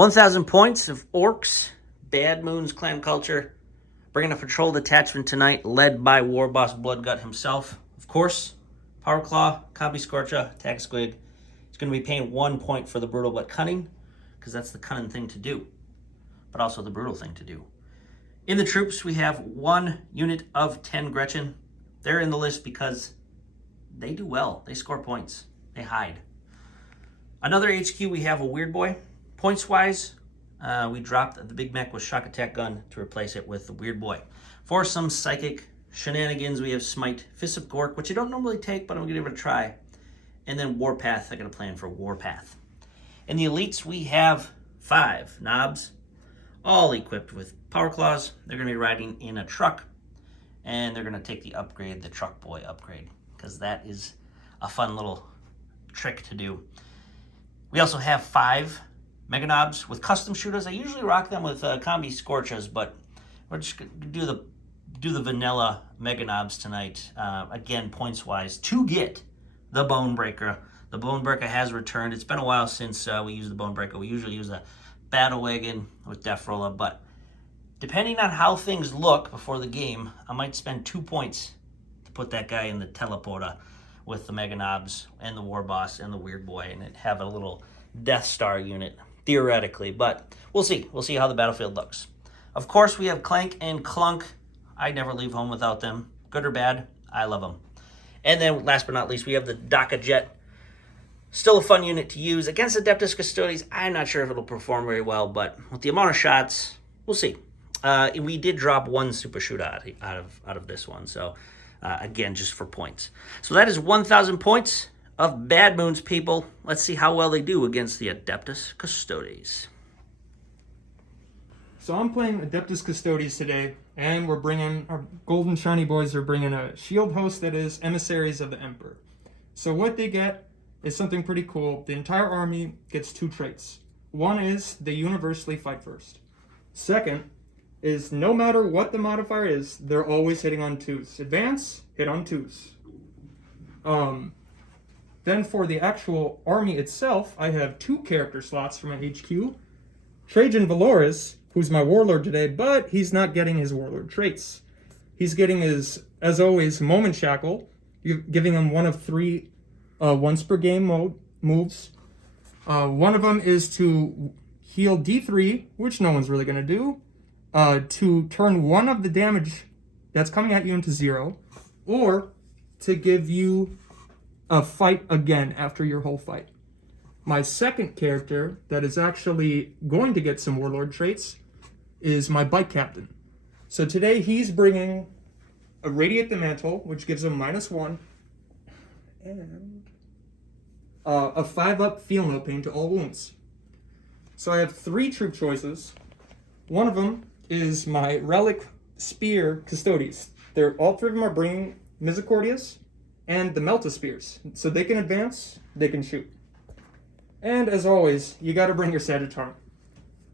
1,000 points of Orks, Bad Moon's clan culture. Bringing a patrol detachment tonight, led by War Boss Bloodgut himself. Of course, Power Claw, Copy Scorcha, Attack Squig. He's going to be paying 1 point for the Brutal but Cunning, because that's the cunning thing to do, but also the brutal thing to do. In the troops, we have 1 unit of 10 Gretchen. They're in the list because they do well. They score points. They hide. Another HQ, we have a Weird Boy. Points-wise, we dropped the Big Mech with Shock Attack Gun to replace it with the Weird Boy. For some psychic shenanigans, we have Smite, Fist of Gork, which you don't normally take, but I'm going to give it a try. And then Warpath. I got a plan for Warpath. In the elites, we have 5 knobs, all equipped with Power Claws. They're going to be riding in a truck, and they're going to take the upgrade, the Truck Boy upgrade, because that is a fun little trick to do. We also have 5 Mega Knobs with custom shooters. I usually rock them with Combi Scorchas, but we're just going to do the vanilla Mega Knobs tonight. Again, points-wise, to get the Bone Breaker. The Bone Breaker has returned. It's been a while since we used the Bone Breaker. We usually use a Battle Wagon with Death Roller, but depending on how things look before the game, I might spend 2 points to put that guy in the teleporter with the Mega Knobs and the War Boss and the Weird Boy, and have a little Death Star unit, theoretically, but we'll see. We'll see how the battlefield looks. Of course, we have Clank and Clunk. I never leave home without them. Good or bad, I love them. And then, last but not least, we have the Daka Jet. Still a fun unit to use. Against Adeptus Custodes, I'm not sure if it'll perform very well, but with the amount of shots, we'll see. We did drop 1 super shoot out of this one, so again, just for points. So that is 1,000 points of Bad Moon's people. Let's see how well they do against the Adeptus Custodes. So I'm playing Adeptus Custodes today, and we're bringing, our golden shiny boys are bringing a shield host that is Emissaries of the Emperor. So what they get is something pretty cool. The entire army gets 2 traits. One is they universally fight first. Second is no matter what the modifier is, they're always hitting on 2s. Advance, hit on 2s. Then for the actual army itself, I have 2 character slots for my HQ. Trajan Valoris, who's my warlord today, but he's not getting his warlord traits. He's getting his, as always, Moment Shackle, giving him 1 of 3 once per game moves. One of them is to heal D3, which no one's really going to do, to turn 1 of the damage that's coming at you into 0, or to give you a fight again after your whole fight. My second character that is actually going to get some warlord traits is my bike captain. So today he's bringing a Radiate the Mantle, which gives him -1, and a 5-up Feel No Pain to all wounds. So I have 3 troop choices. One of them is my Relic Spear Custodes. All 3 of them are bringing Misericordias and the Melta Spears. So they can advance, they can shoot. And as always, you gotta bring your Sagittar.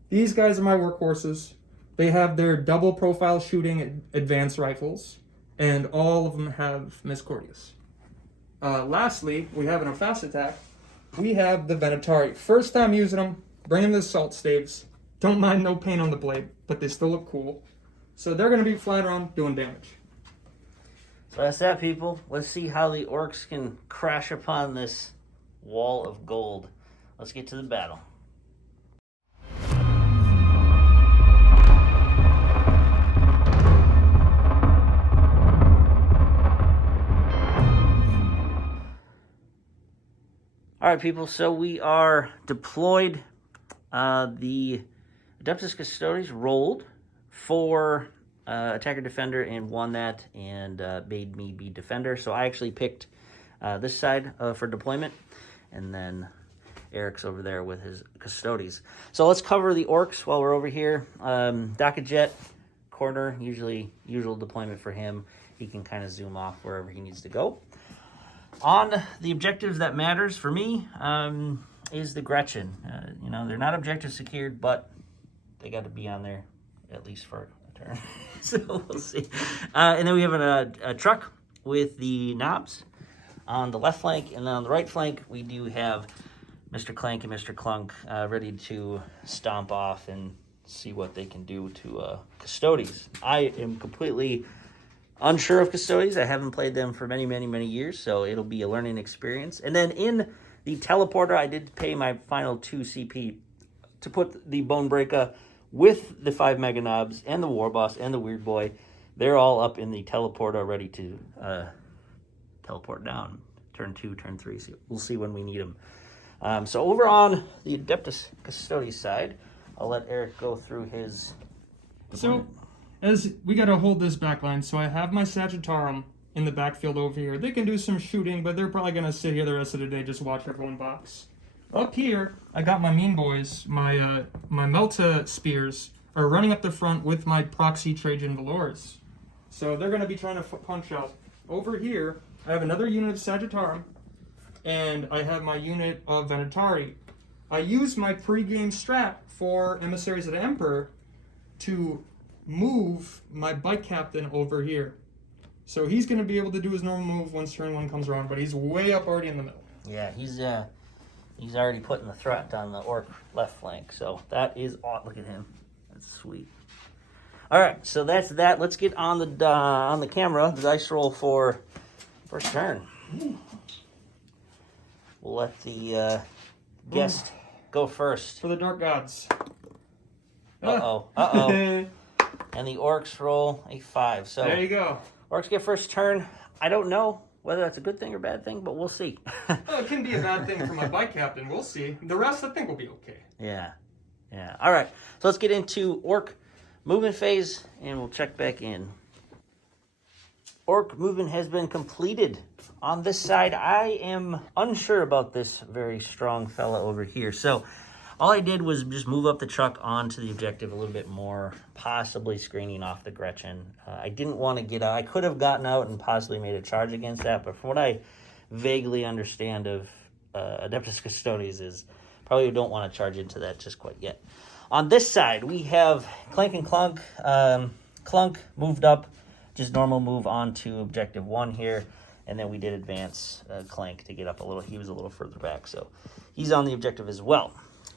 These guys are my workhorses. They have their double profile shooting advanced rifles, and all of them have Misericordias. Lastly, we have in our fast attack, we have the Venatari. First time using them, bringing the Assault Staves. Don't mind no pain on the blade, but they still look cool. So they're gonna be flying around doing damage. So that's that, people. Let's see how the Orks can crash upon this wall of gold. Let's get to the battle. All right, people, so we are deployed. The Adeptus Custodes rolled for Attacker Defender and won that, and made me be Defender. So I actually picked this side for deployment, and then Erik's over there with his Custodes. So let's cover the Orks while we're over here. Daka Jet, corner, usual deployment for him. He can kind of zoom off wherever he needs to go. On the objectives that matters for me is the Gretchen. You know, they're not objective secured, but they got to be on there at least for a turn. So we'll see. And then we have a truck with the knobs on the left flank, and then on the right flank we do have Mr. Clank and Mr. Clunk ready to stomp off and see what they can do to Custodes. I am completely unsure of Custodians. I haven't played them for many, many, many years, so it'll be a learning experience. And then in the teleporter, I did pay my final 2 CP to put the Bonebreaker with the 5 Mega Knobs and the Warboss and the Weird Boy. They're all up in the teleporter ready to teleport down. Turn 2, turn 3. So we'll see when we need them. So over on the Adeptus Custodes side, I'll let Erik go through his... So, as we got to hold this back line, so I have my Sagittarum in the backfield over here. They can do some shooting, but they're probably going to sit here the rest of the day, just watch everyone box. Up here, I got my Mean Boys, my Melta Spears, are running up the front with my Proxy Trajan Valores. So they're going to be trying to punch out. Over here, I have another unit of Sagittarum, and I have my unit of Venatari. I use my pre-game strat for Emissaries of the Emperor to move my Bike Captain over here. So he's going to be able to do his normal move once turn 1 comes around, but he's way up already in the middle. Yeah, he's already putting the threat on the Orc left flank, so that is awesome. Look at him. That's sweet. All right, so that's that. Let's get on the camera, the dice roll for first turn. We'll let the guest go first. For the Dark Gods. Uh-oh. And the Orcs roll a 5. So there you go. Orcs get first turn. I don't know whether that's a good thing or bad thing, but we'll see. Well, it can be a bad thing for my Bike Captain. We'll see. The rest, I think, will be okay. Yeah. All right, so let's get into Orc movement phase, and we'll check back in. Orc movement has been completed. On this side, I am unsure about this very strong fella over here. So all I did was just move up the truck onto the objective a little bit more, possibly screening off the Gretchen. I didn't want to get out. I could have gotten out and possibly made a charge against that, but from what I vaguely understand of Adeptus Custodes is probably don't want to charge into that just quite yet. On this side, we have Clank and Clunk. Clunk moved up, just normal move on to objective 1 here. And then we did advance Clank to get up a little. He was a little further back, so he's on the objective as well.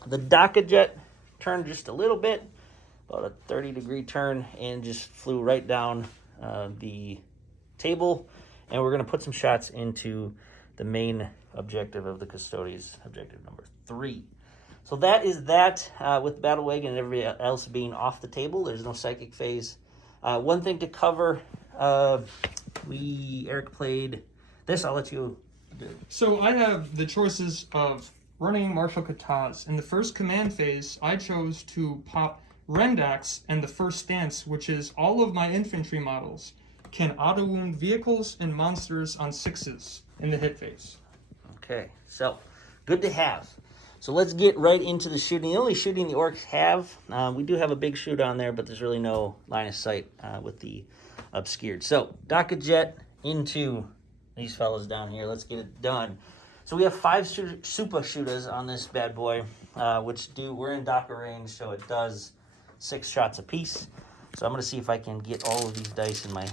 The Daka Jet turned just a little bit, about a 30-degree turn, and just flew right down the table. And we're going to put some shots into the main objective of the Custodes, objective number 3. So that is that with Battle Wagon and everybody else being off the table. There's no psychic phase. One thing to cover, Erik played this. I'll let you do. So I have the choices of running Marshal Kataz. In the first command phase, I chose to pop Rendax and the first stance, which is all of my infantry models can auto-wound vehicles and monsters on 6s in the hit phase. Okay, so good to have. So let's get right into the shooting. The only shooting the Orcs have, we do have a big shoot on there, but there's really no line of sight with the obscured. So Daka Jet into these fellas down here. Let's get it done. So we have 5 super shooters on this bad boy, we're in Daka range, so it does 6 shots apiece. So I'm going to see if I can get all of these dice in my...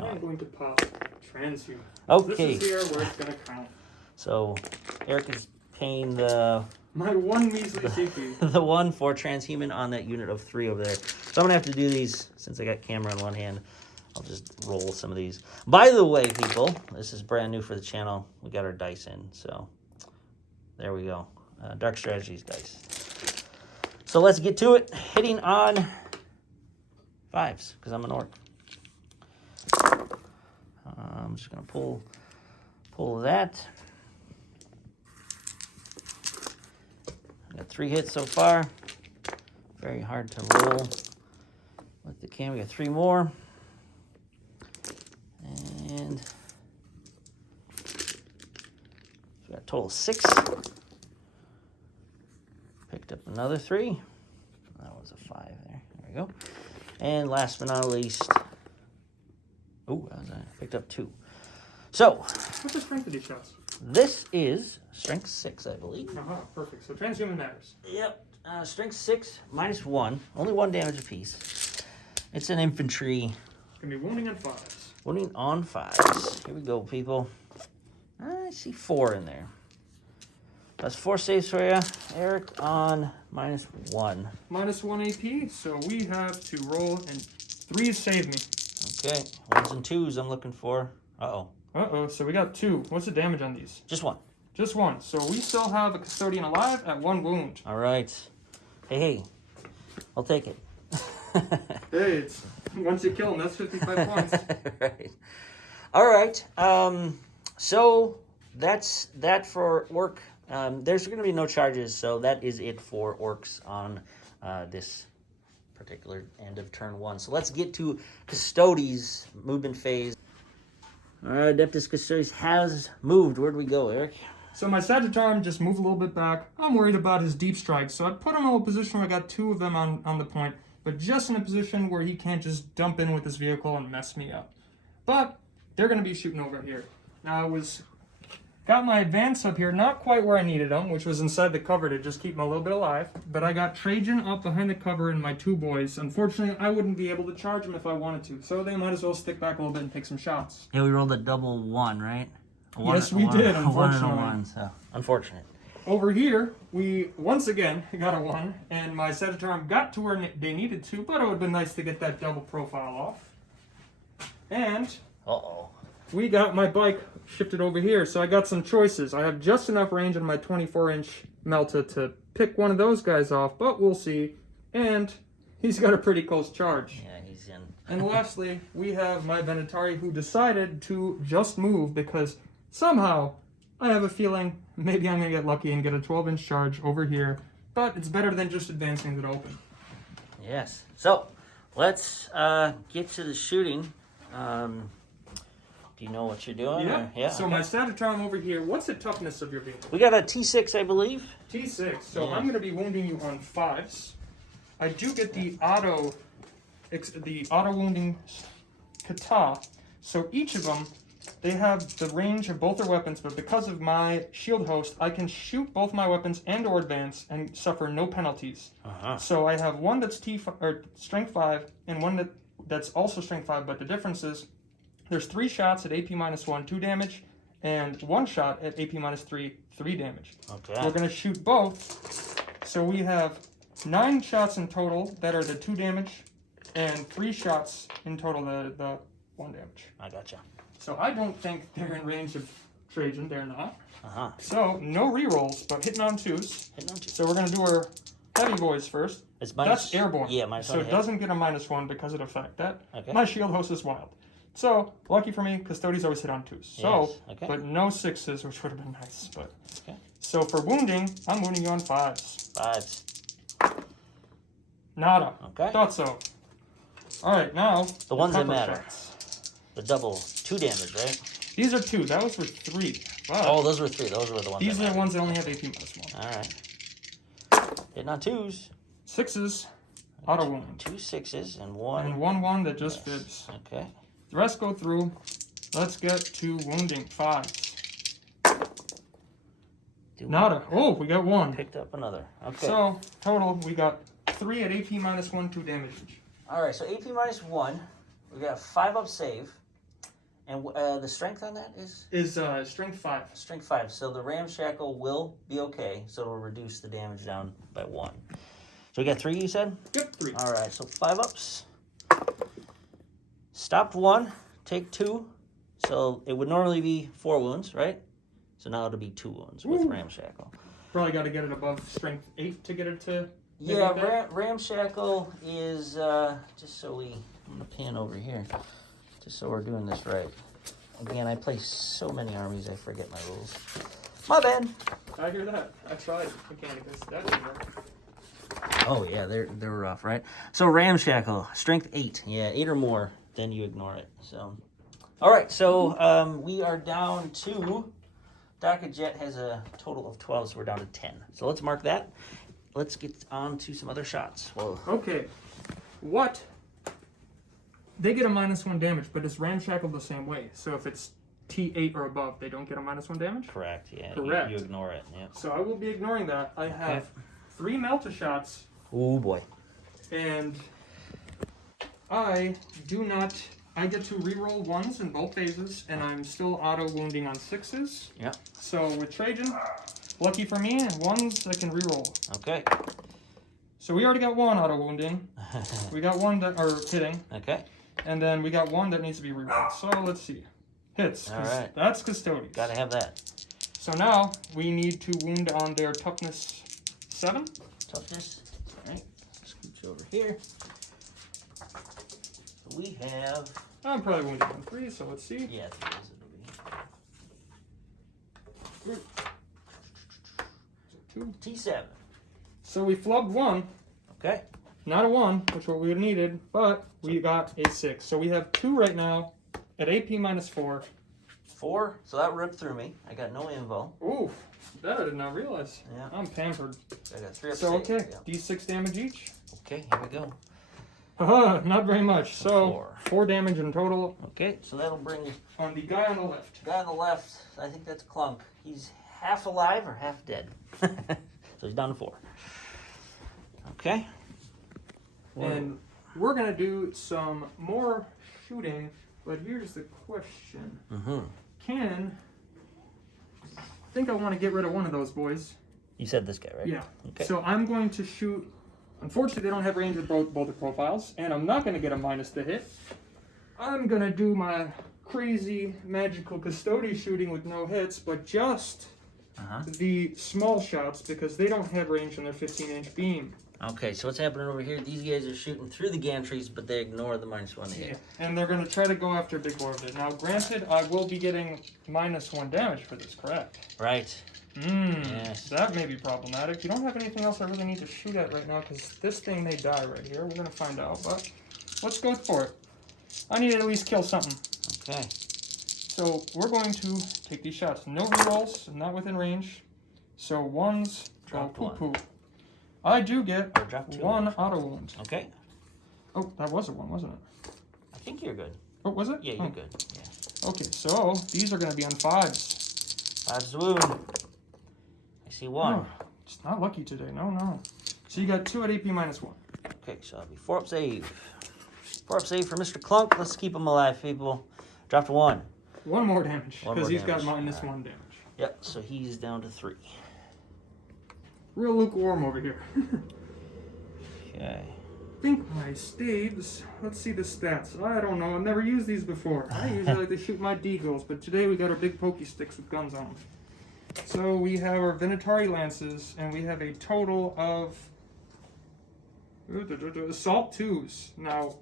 I'm going to pop Transhuman. Okay. This is here where it's going to count. So Erik is paying my 1 measly CP. the 1 for Transhuman on that unit of 3 over there. So I'm going to have to do these, since I got camera in one hand. I'll just roll some of these. By the way, people, this is brand new for the channel. We got our dice in, so there we go. Dark Strategies dice. So let's get to it. Hitting on 5s, because I'm an Orc. I'm just going to pull that. I got 3 hits so far. Very hard to roll with the cam. We got 3 more. And we got a total of 6. Picked up another 3. That was a 5 there. There we go. And last but not least, I picked up 2. So, what's the strength of these shots? This is strength 6, I believe. Perfect. So Transhuman matters. Yep. Strength 6, -1. Only 1 damage apiece. It's an infantry. It's going to be wounding on 5s. Wounding on 5s. Here we go, people. I see 4 in there. That's 4 saves for you. Erik on -1. -1 AP, so we have to roll, and 3 save me. Okay, 1s and 2s I'm looking for. Uh-oh. Uh-oh, so we got 2. What's the damage on these? Just 1. Just 1. So we still have a Custodian alive at 1 wound. All right. Hey, I'll take it. Hey, it's once you kill him, that's 55 points. Right. All right. So that's that for Ork. There's going to be no charges, so that is it for Orks on this particular end of turn 1. So let's get to Custodes movement phase. All right, Adeptus Custodes has moved. Where'd we go, Erik? So my Sagittarium just moved a little bit back. I'm worried about his deep strike, so I'd put him in a position where I got 2 of them on the point, but just in a position where he can't just dump in with his vehicle and mess me up. But they're going to be shooting over here. Now I got my advance up here, not quite where I needed them, which was inside the cover to just keep him a little bit alive. But I got Trajan up behind the cover and my 2 boys. Unfortunately, I wouldn't be able to charge them if I wanted to, so they might as well stick back a little bit and take some shots. Yeah, we rolled a double 1, right? Yes, we did, unfortunately. 1 and a 1, so unfortunate. Over here, we once again got a 1, and my Sagittarium got to where they needed to, but it would have been nice to get that double profile off. And Uh-oh. we got my bike shifted over here, so I got some choices. I have just enough range on my 24-inch Melta to pick one of those guys off, but we'll see. And he's got a pretty close charge. Yeah, he's in. And lastly, we have my Venatari, who decided to just move because somehow I have a feeling maybe I'm going to get lucky and get a 12-inch charge over here. But it's better than just advancing it open. Yes. So, let's get to the shooting. Do you know what you're doing? Yeah. So okay. my Sagittarium over here, what's the toughness of your vehicle? We got a T6, I believe. T6. So Yeah. I'm going to be wounding you on 5s. I do get the auto wounding kata. So each of them, they have the range of both their weapons, but because of my shield host, I can shoot both my weapons and or advance and suffer no penalties. So I have one that's strength 5 and one that's also strength 5, but the difference is there's 3 shots at AP -1, 2 damage, and 1 shot at AP -3, 3 damage. Okay. We're going to shoot both. So we have 9 shots in total that are the 2 damage, and 3 shots in total the 1 damage. I gotcha. So I don't think they're in range of Trajan. They're not. Uh-huh. So no rerolls, but hitting on 2s. Hitting on 2s. So we're going to do our heavy boys first. It's That's airborne. Yeah, minus so 1 it hit. doesn't get a -1 because of the fact that Okay. my shield host is wild. So lucky for me, Custodes always hit on 2s. So, Yes, okay. but no 6s, which would have been nice. But Okay. so for wounding, I'm wounding you on 5s. 5s. Nada. Okay. Thought so. All right, now The ones that pepper matter. shots. The double 2 damage, right? These are 2. That was for 3. Wow. Oh, those were 3. Those were the ones. These that are the mattered. ones that only have AP -1. All right. Hitting on 2s. 6s, auto wound. 2 6s and 1. And 1 that just Yes. fibs. Okay. The rest go through. Let's get to wounding. 5s. Nada. Oh, we got 1. Picked up another. Okay. So, total, we got 3 at AP -1, 2 damage each. All right, so AP -1. We got 5 up save. And the strength on that is? Is strength 5. Strength 5. So the ramshackle will be okay. So it'll reduce the damage down by 1. So we got 3, you said? Yep, 3. All right, so 5 ups. Stopped 1. Take 2. So it would normally be 4 wounds, right? So now it'll be 2 wounds with Ooh. ramshackle. Probably got to get it above strength 8 to get it to... Yeah, ramshackle is, just so I'm going to pan over here, just so we're doing this right. Again, I play so many armies, I forget my rules. My bad. I hear that. I tried Mechanicus. That didn't work. Oh, yeah, they're rough, right? So ramshackle, strength 8. Yeah, 8 or more, then you ignore it. So, all right, so we are down to... Daka Jet has a total of 12, so we're down to 10. So let's mark that. Let's get on to some other shots. Well, Okay. What? They get a -1 damage, but it's ramshackled the same way. So if it's T8 or above, they don't get a -1 damage? correct, yeah. Correct. You ignore it, yeah. So I will be ignoring that. I have 3 Melta shots, Oh, boy. and I get to reroll 1s in both phases, and I'm still auto-wounding on 6s. Yeah. So with Trajan, Lucky for me, ones I can reroll. Okay. So we already got one auto wound in. We got one that are hitting. Okay. And then we got one that needs to be rerolled. So let's see. Hits. All right. That's Custodians. Gotta have that. So now we need to wound on their toughness 7. Toughness. All right. Scooch over here. We have. I'm probably wounded on 3, so let's see. Yeah, 3 is it'll be. 2. T7. So we flubbed 1. Okay. Not a 1, which is what we would have needed, but we got a 6. So we have 2 right now at AP minus 4. 4. So that ripped through me. I got no invo. Oof. That I did not realize. Yeah. I'm pampered. I got 3 up So, save. okay. Yeah. D6 damage each. Okay, here we go. Haha, not very much. So, 4. 4 damage in total. Okay, so that'll bring On the guy on the left. the guy on the left. I think that's Clunk. He's half alive or half dead. So he's down to 4. Okay. And we're going to do some more shooting, but here's the question. I think I want to get rid of one of those boys. You said this guy, right? Yeah. Okay. So I'm going to shoot. Unfortunately, they don't have range with both the profiles, and I'm not going to get a minus to hit. I'm going to do my crazy magical custodian shooting with no hits, but just the small shots because they don't have range on their 15-inch beam. Okay, so what's happening over here? These guys are shooting through the gantries, but they ignore the -1 hit. Yeah, and they're going to try to go after Big Orbit. Now, granted, I will be getting -1 damage for this, correct? Right. Yes. That may be problematic. You don't have anything else I really need to shoot at right now because this thing may die right here. We're going to find out, but let's go for it. I need to at least kill something. Okay. So we're going to take these shots. No rerolls, not within range. So ones go poo-poo. I do get drop 2. 1 auto wound. Okay. Oh, that was a 1, wasn't it? I think you're good. Oh, was it? Yeah, you're good. Yeah. Okay, so these are going to be on 5s. 5's the wound. I see 1. Oh, it's not lucky today. No. So you got 2 at AP -1. Okay, so that'll be 4 up save. 4 up save for Mr. Clunk. Let's keep him alive, people. Dropped 1. 1 more damage One because more he's got damage. -1 damage. Yep, so he's down to 3. Real lukewarm over here. Okay. Think my staves. Let's see the stats. I don't know. I've never used these before. I usually like to shoot my deagles, but today we got our big pokey sticks with guns on them. So we have our Venatari lances, and we have a total of assault 2s. Now,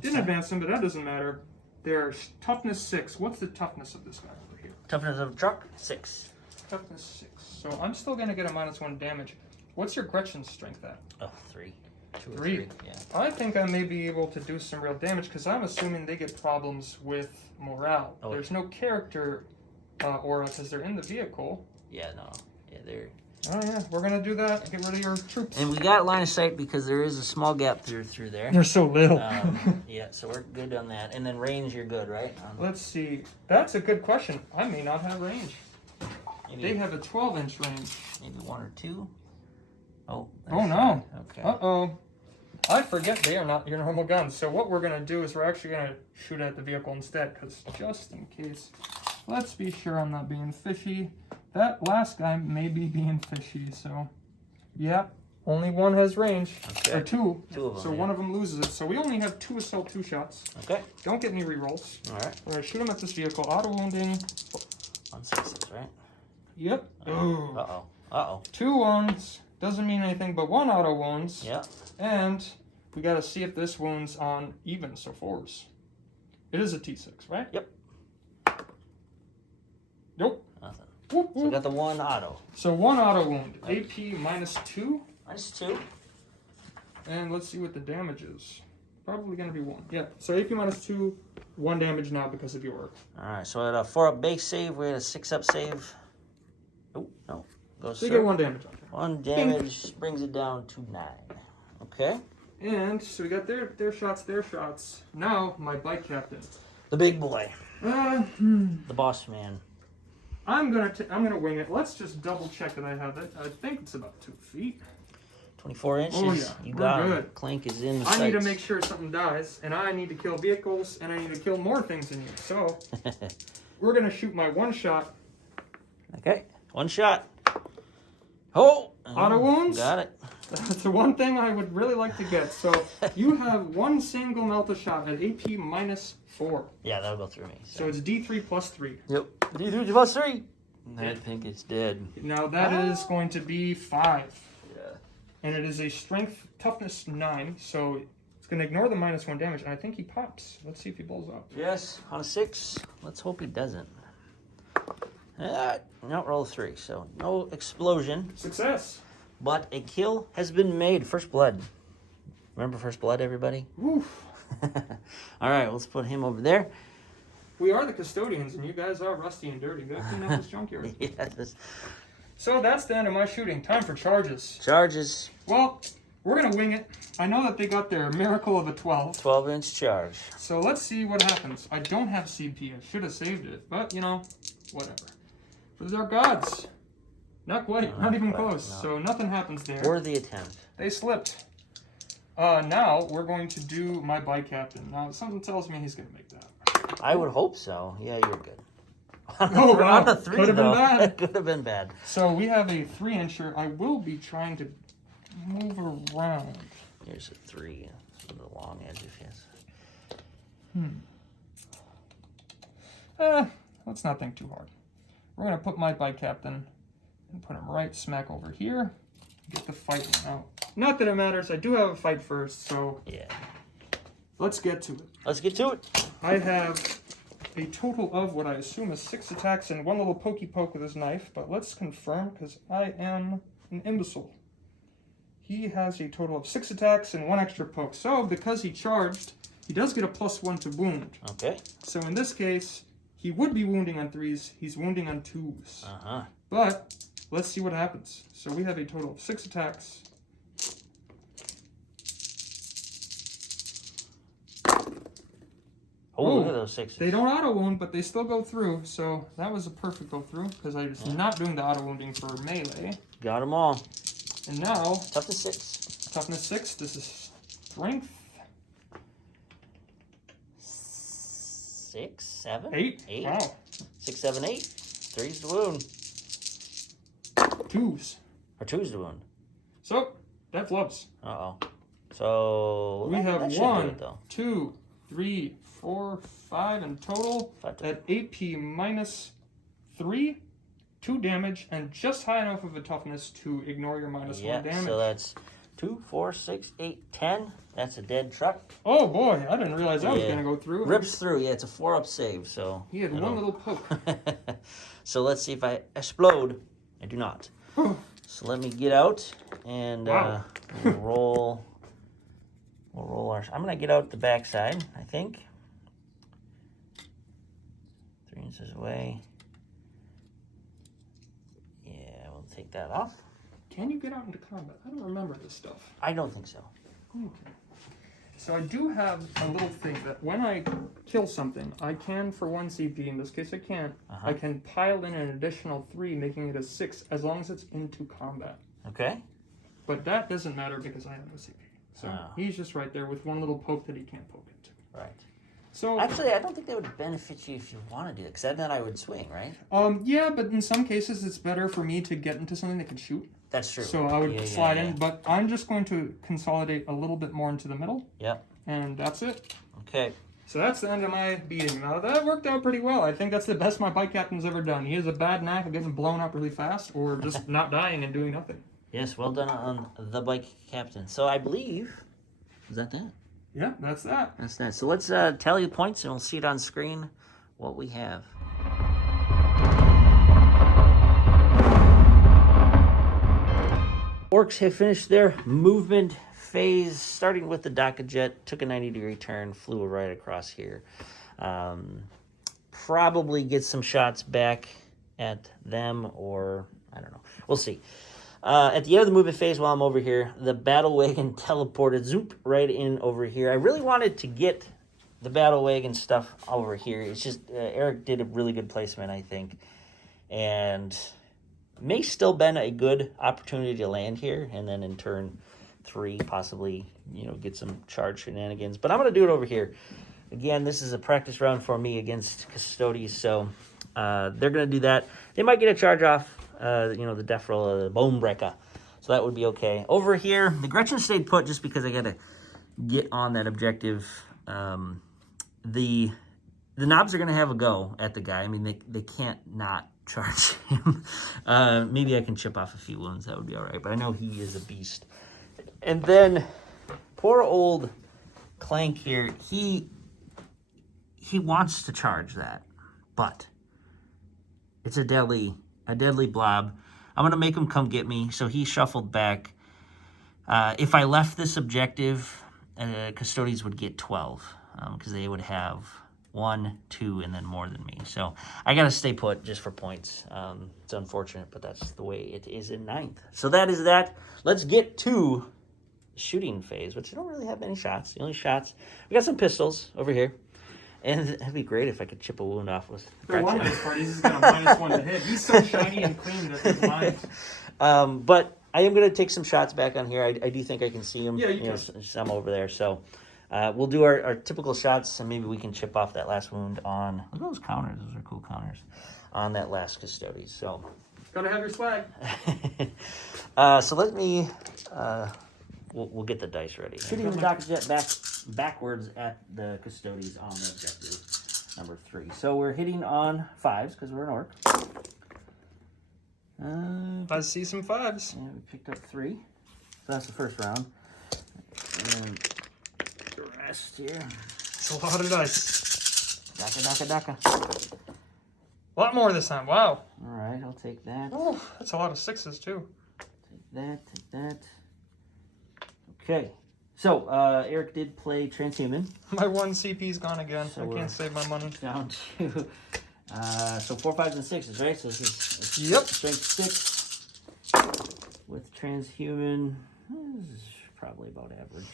didn't advance them, but that doesn't matter. They're toughness 6. What's the toughness of this guy over here? Toughness of a truck, 6. Toughness 6. So I'm still gonna get a -1 damage. What's your Gretchen's strength at? Oh, 3. 2 or 3. 3. Yeah. I think I may be able to do some real damage because I'm assuming they get problems with morale. Oh, There's no character aura because they're in the vehicle. Yeah, no. Yeah, they're. Oh yeah, we're gonna do that. Get rid of your troops. And we got line of sight because there is a small gap through there. They're so little. Yeah, so we're good on that. And then range, you're good, right? Let's see. That's a good question. I may not have range. Maybe, They have a 12-inch range. maybe 1 or 2. Oh. Oh no. Okay. Uh-oh. I forget they are not your normal guns. So what we're gonna do is we're actually gonna shoot at the vehicle instead, because just in case. Let's be sure I'm not being fishy. That last guy may be being fishy, so yep. Only 1 has range. Okay. Or 2. 2 of them. So yeah. one of them loses it. So we only have 2 assault 2 shots. Okay. Don't get any rerolls. All right. We're gonna shoot him at this vehicle. Auto wounding. 166, right? Yep. Ooh. Uh-oh. Uh-oh. 2 wounds. Doesn't mean anything but 1 auto wounds. Yeah. And we gotta see if this wounds on even, so 4s. It is a T6, right? Yep. Nope. Nothing. Whoop, So we whoop. got the 1 auto. So 1 auto wound. AP -2. -2. And let's see what the damage is. Probably gonna be 1. Yeah. So AP -2, 1 damage now because of your work. All right, so at a 4 up base save, we had a 6 up save. Oh, no. Goes So you get 1 damage on it. 1 damage brings it down to 9. Okay. And so we got their shots. Now my bike captain. The big boy. The boss man. I'm gonna wing it. Let's just double check that I have it. I think it's about 2 feet. 24 inches. Oh, yeah. You We're got him. good. Clank is in the I need to sights. make sure something dies, and I need to kill vehicles, and I need to kill more things than you. So we're gonna shoot my 1 shot. Okay. 1 shot. Auto wounds? Got it. That's the one thing I would really like to get. So you have one single melt shot at AP -4. Yeah, that'll go through me. So it's D3 plus 3. Yep. D3 plus 3. I think it's dead. Now that is going to be 5. Yeah. And it is a strength toughness 9. So it's going to ignore the -1 damage. And I think he pops. Let's see if he blows up. Yes, on a 6. Let's hope he doesn't. No, roll a 3. So no explosion. Success. But a kill has been made. First blood. Remember first blood, everybody? Oof. All right, let's put him over there. We are the custodians, and you guys are rusty and dirty. Go clean up this junkyard. Yes. So that's the end of my shooting. Time for charges. Charges. Well, we're going to wing it. I know that they got their miracle of a 12. 12-inch charge. So let's see what happens. I don't have CP. I should have saved it. But, you know, whatever. For our gods. Not quite. Not even close. No. So nothing happens there. Worthy attempt. They slipped. Now we're going to do my bike captain. Now something tells me he's going to make that. I would hope so. Yeah, you're good. Oh, wow. On a 3, could have been bad. Could have been bad. So we have a 3-incher. I will be trying to move around. Here's a 3 on the long edge, yes. Let's not think too hard. We're going to put my bike captain and put him right smack over here. Get the fight one out. Not that it matters. I do have a fight first, so yeah. Let's get to it. Let's get to it. I have a total of what I assume is 6 attacks and 1 little pokey poke with his knife, but let's confirm because I am an imbecile. He has a total of 6 attacks and 1 extra poke. So because he charged, he does get a +1 to wound. Okay. So in this case, he would be wounding on 3s. He's wounding on 2s. Uh-huh. But let's see what happens. So we have a total of 6 attacks. Oh, look at those 6s. They don't auto wound, but they still go through. So that was a perfect go through because I was not doing the auto wounding for melee. Got them all. And now Toughness 6. Toughness 6. This is strength 6, 7, 8. 8. Wow. 6, 7, 8. 3's the wound. 2s. Or 2's the wound. So that flubs. Uh-oh. So We have that should do 1, it, though. 2, 3, 4, 5 in total. 5 to At AP -3, 2 damage, and just high enough of a toughness to ignore your -1 damage. So that's 2, 4, 6, 8, 10. That's a dead truck. Oh boy, I didn't realize that was going to go through. Rips through. Yeah, it's a 4-up save. So He had 1 little poke. So let's see if I explode. I do not. So let me get out and Wow. we'll roll. We'll roll our. I'm gonna get out the backside. I think. 3 inches away. Yeah, we'll take that off. Can you get out into combat? I don't remember this stuff. I don't think so. Okay. So I do have a little thing that when I kill something, I can, for 1 CP, in this case I can't, I can pile in an additional 3, making it a 6, as long as it's into combat. Okay. But that doesn't matter because I have no CP. So he's just right there with 1 little poke that he can't poke into. Right. So actually, I don't think that would benefit you if you want to do that, because then I would swing, right? Yeah, but in some cases it's better for me to get into something that can shoot. That's true. So I would slide in, but I'm just going to consolidate a little bit more into the middle. Yep. And that's it. Okay. So that's the end of my beating. Now that worked out pretty well. I think that's the best my bike captain's ever done. He has a bad knack of getting blown up really fast or just not dying and doing nothing. Yes, well done on the bike captain. So I believe, is that that? Yeah, that's that. That's that. So let's tally the points and we'll see it on screen what we have. Orks have finished their movement phase, starting with the Daka jet, took a 90-degree turn, flew right across here. Probably get some shots back at them, or I don't know. We'll see. At the end of the movement phase, while I'm over here, the battle wagon teleported zoop right in over here. I really wanted to get the battle wagon stuff over here. It's just Erik did a really good placement, I think, and may still been a good opportunity to land here, and then in turn 3 possibly, get some charge shenanigans. But I'm going to do it over here. Again, this is a practice round for me against Custodians, so they're going to do that. They might get a charge off, the death roll of the bone breaker. So that would be okay. Over here, the Gretchen stayed put just because I got to get on that objective. The knobs are going to have a go at the guy. I mean, they can't not charge him. Maybe I can chip off a few wounds. That would be all right. But I know he is a beast. And then poor old Clank here, he wants to charge that, but it's a deadly blob. I'm going to make him come get me. So he shuffled back. If I left this objective, Custodians would get 12 because they would have 1, 2, and then more than me. So I got to stay put just for points. It's unfortunate, but that's the way it is in 9th. So that is that. Let's get to the shooting phase, which I don't really have many shots. The only shots, we got some pistols over here. And it'd be great if I could chip a wound off with one of his parties is got a -1 to hit. He's so shiny and clean that it's blind. But I am going to take some shots back on here. I do think I can see him. Yeah, you can. Some over there. So we'll do our typical shots, and maybe we can chip off that last wound on... Look at those counters. Those are cool counters on that last Custodes. So gotta have your swag. so let me... We'll get the dice ready. Shooting the Docker Jet backwards at the Custodians on the objective number 3. So we're hitting on 5s because we're an orc. I see some 5s. Yeah, we picked up 3. So that's the first round. And then the rest here. It's a lot of dice. Daka. A lot more this time. Wow. All right, I'll take that. Oh, that's a lot of 6s too. Take that. Okay. So, Erik did play Transhuman. My 1 CP's gone again. So I can't save my money. Down to... so 4, 5s, and 6s, right? So this is Yep. Strength 6 with Transhuman. This is probably about average.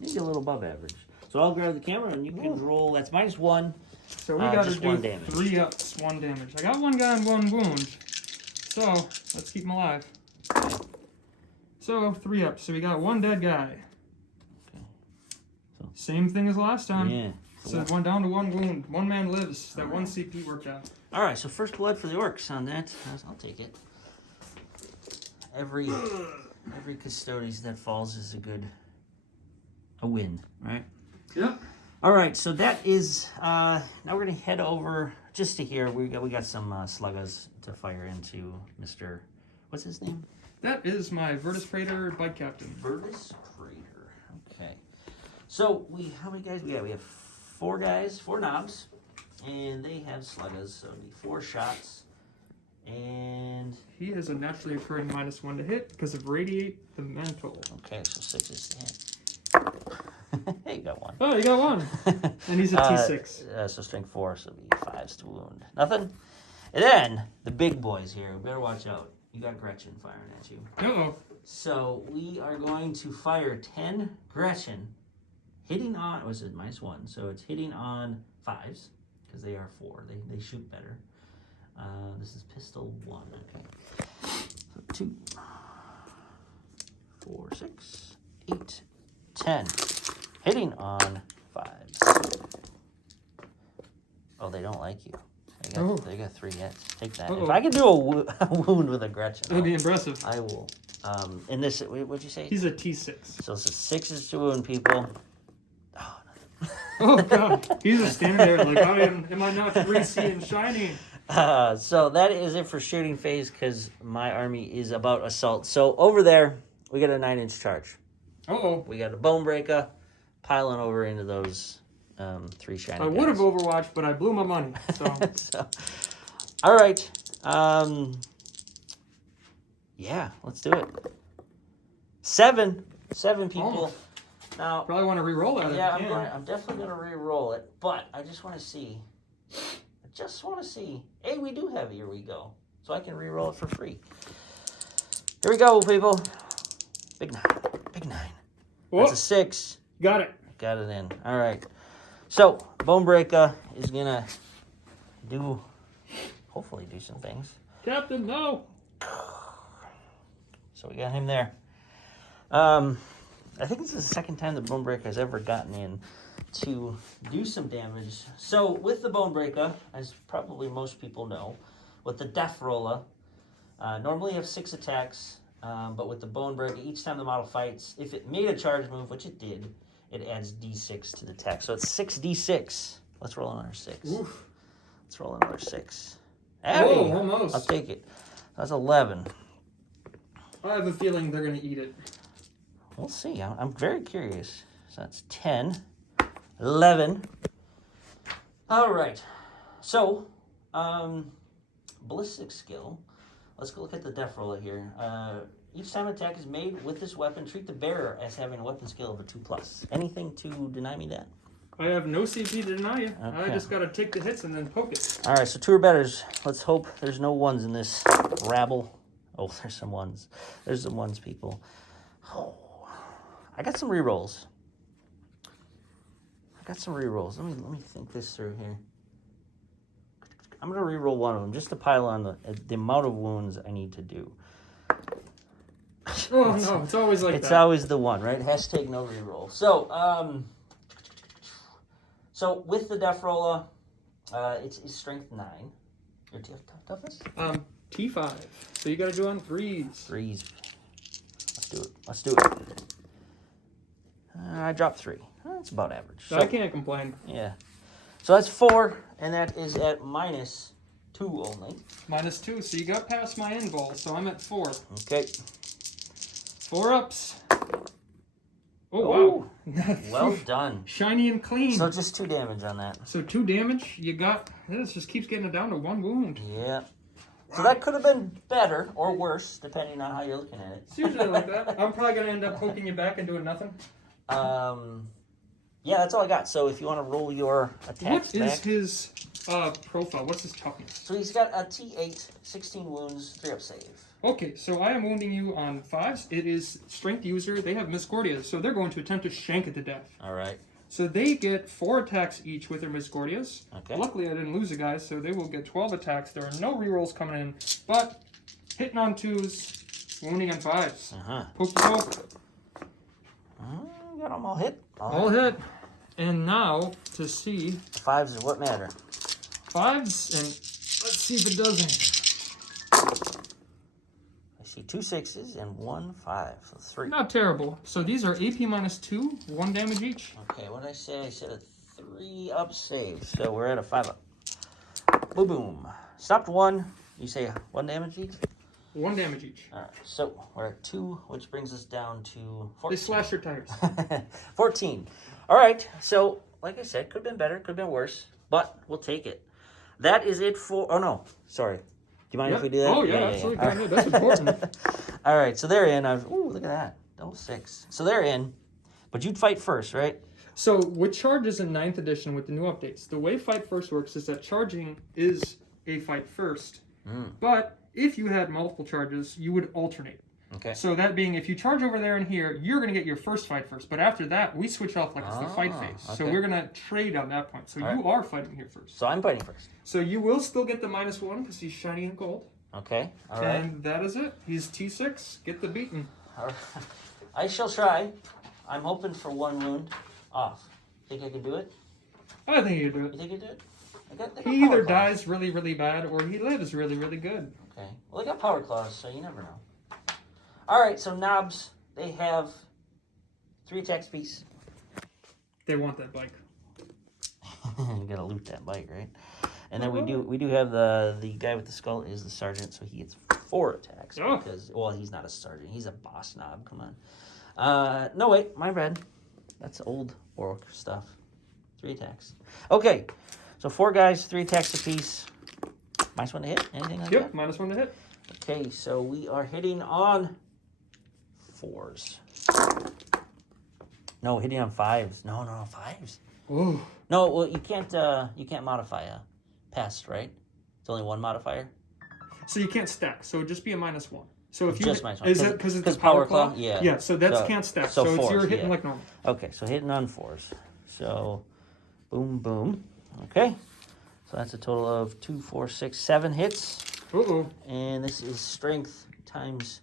Maybe a little above average. So I'll grab the camera and you can roll. That's -1. So we got to just do 1 damage. 3 ups, 1 damage. I got 1 guy and 1 wound. So let's keep him alive. So 3 ups. So we got 1 dead guy. Okay. So, same thing as last time. Yeah. So 1 down to 1 wound. 1 man lives. That 1 CP worked out. All right. So first blood for the Orks on that. I'll take it. Every Custodes that falls is a win, right? Yep. All right, so that is now we're gonna head over just to here. We got some sluggas to fire into Mr. What's his name? That is my Virtus Praetor bike captain. Virtus Praetor. Okay. So how many guys we got? We have 4 guys, 4 knobs, and they have sluggas, so it'd be 4 shots. And he has a naturally occurring -1 to hit because of Radiate the Mantle. Okay, so 6 is to hit. Hey, you got 1. Oh, you got 1. And he's a T6. So strength 4, so it'll be 5s to wound. Nothing. And then the big boys here. Better watch out. You got Gretchen firing at you. Uh-oh. So we are going to fire 10 Gretchen, hitting on, was it -1? So it's hitting on 5s, because they are 4. They shoot better. This is pistol 1. Okay. So 2, 4, 6, 8, 10. Hitting on 5s. Oh, they don't like you. They got 3 hits. Take that. If I can do a wound with a Gretchen, that'd be impressive. I will. And this, what'd you say? He's a T6. So it's a 6s to wound people. Oh, no. Oh god, he's just standing there like, am I not greasy and shiny? So that is it for shooting phase because my army is about assault. So over there, we got a 9-inch charge. We got a bone breaker piling over into those 3 shiny I would have Overwatched, but I blew my money. So, all right. Yeah, let's do it. 7 people. Now, probably want to re-roll that. Yeah, I'm definitely going to re-roll it, but I just want to see. Hey, we do have Here We Go, so I can re-roll it for free. Here we go, people. Big 9. That's a 6. Got it. Got it in. All right. So, Bone Breaker is going to hopefully do some things. Captain, no. So we got him there. I think this is the second time the Bone Breaker has ever gotten in to do some damage. So with the Bone Breaker, as probably most people know, with the Death Roller, normally you have 6 attacks, But with the Bone Break, each time the model fights, if it made a charge move, which it did, it adds D6 to the attack. So it's 6D6. Let's roll another 6. Oof. Let's roll another 6. Hey, Oh, almost. I'll take it. That's 11. I have a feeling they're going to eat it. We'll see. I'm very curious. So that's 10. 11. All right. So, ballistic skill. Let's go look at the death roller here. Each time an attack is made with this weapon, treat the bearer as having a weapon skill of a 2+. Anything to deny me that? I have no CP to deny you. Okay. I just got to take the hits and then poke it. All right, so 2 or betters. Let's hope there's no 1s in this rabble. Oh, there's some 1s. There's some 1s, people. Oh, I got some rerolls. Let me think this through here. I'm going to reroll one of them just to pile on the amount of wounds I need to do. Oh, no, it's always like that. It's always the one, right? Hashtag no reroll. So with the Death Roller, it's strength 9. Or do you have toughness? T5. So you got to do on 3s. 3s. Let's do it. I dropped 3. That's about average. So, I can't complain. Yeah. So that's 4, and that is at -2 only. -2, so you got past my end goal, so I'm at 4. Okay. 4 ups. Oh, wow. Well done. Shiny and clean. So just 2 damage on that. So 2 damage, you got, this just keeps getting it down to 1 wound. Yeah. So that could have been better or worse, depending on how you're looking at it. It's usually like that. I'm probably going to end up poking you back and doing nothing. Yeah, that's all I got. So if you want to roll your attacks What is back. his profile? What's his toughness? So he's got a T8, 16 wounds, 3 up save. Okay, so I am wounding you on 5s. It is strength user. They have Miscordias, so they're going to attempt to shank it to death. All right. So they get 4 attacks each with their Miscordias. Okay. Luckily, I didn't lose a guy, so they will get 12 attacks. There are no rerolls coming in, but hitting on 2s, wounding on 5s. Poke, poke. Got them all hit. All hit. And now, to see... 5s are what matter. 5s, and let's see if it does anything. I see 2 6s and 1 5, so 3. Not terrible. So these are AP -2, 1 damage each. Okay, what did I say? I said a 3 up save, so we're at a 5 up. Boom, boom. Stopped 1. You say 1 damage each? 1 damage each. All right, so we're at 2, which brings us down to 14. They slash your tires. 14. All right, so like I said, could have been better, could have been worse, but we'll take it. That is it for... Oh, no. Sorry. Do you mind if we do that? Oh, yeah, absolutely. Go ahead. That's important. All right, so they're in. Ooh, look at that. Double 6. So they're in, but you'd fight first, right? So with charges in 9th edition with the new updates, the way fight first works is that charging is a fight first. But if you had multiple charges, you would alternate. Okay. So that being, if you charge over there and here, you're going to get your first fight first. But after that, we switch off like it's the fight phase. Okay. So we're going to trade on that point. So you are fighting here first. So I'm fighting first. So you will still get the -1 because he's shiny and gold. Okay. All right. And that is it. He's T6. Get the beaten. All right. I shall try. I'm hoping for 1 wound off. Think I can do it? I think you can do You it. think I can do it? I got He either power claws. dies really, really bad or he lives really, really good. Okay. Well, they got power claws, so you never know. All right, so knobs, they have 3 attacks apiece. They want that bike. You gotta loot that bike, right? And then we do have the guy with the skull is the sergeant, so he gets 4 attacks Oh. because he's not a sergeant, he's a boss knob. Come on. No wait, my bad. That's old orc stuff. 3 attacks. Okay, so 4 guys, 3 attacks apiece. -1 to hit. Anything like that? Yep, -1 to hit. Okay, so we are hitting on 4s. No, hitting on 5s. No, 5s. Ooh. No, well you can't modify a pest, right? It's only 1 modifier. So you can't stack. So it'd just be a -1. So if you Just hit, -1. is it because it's Because a power power claw? claw? Yeah. Yeah. So that's So- can't stack. so So, it's you're 4s, hitting yeah. like normal. Okay, so hitting on 4s. So, boom, boom. Okay, so that's a total of 2, 4, 6, 7 hits. Uh-oh. And this is strength times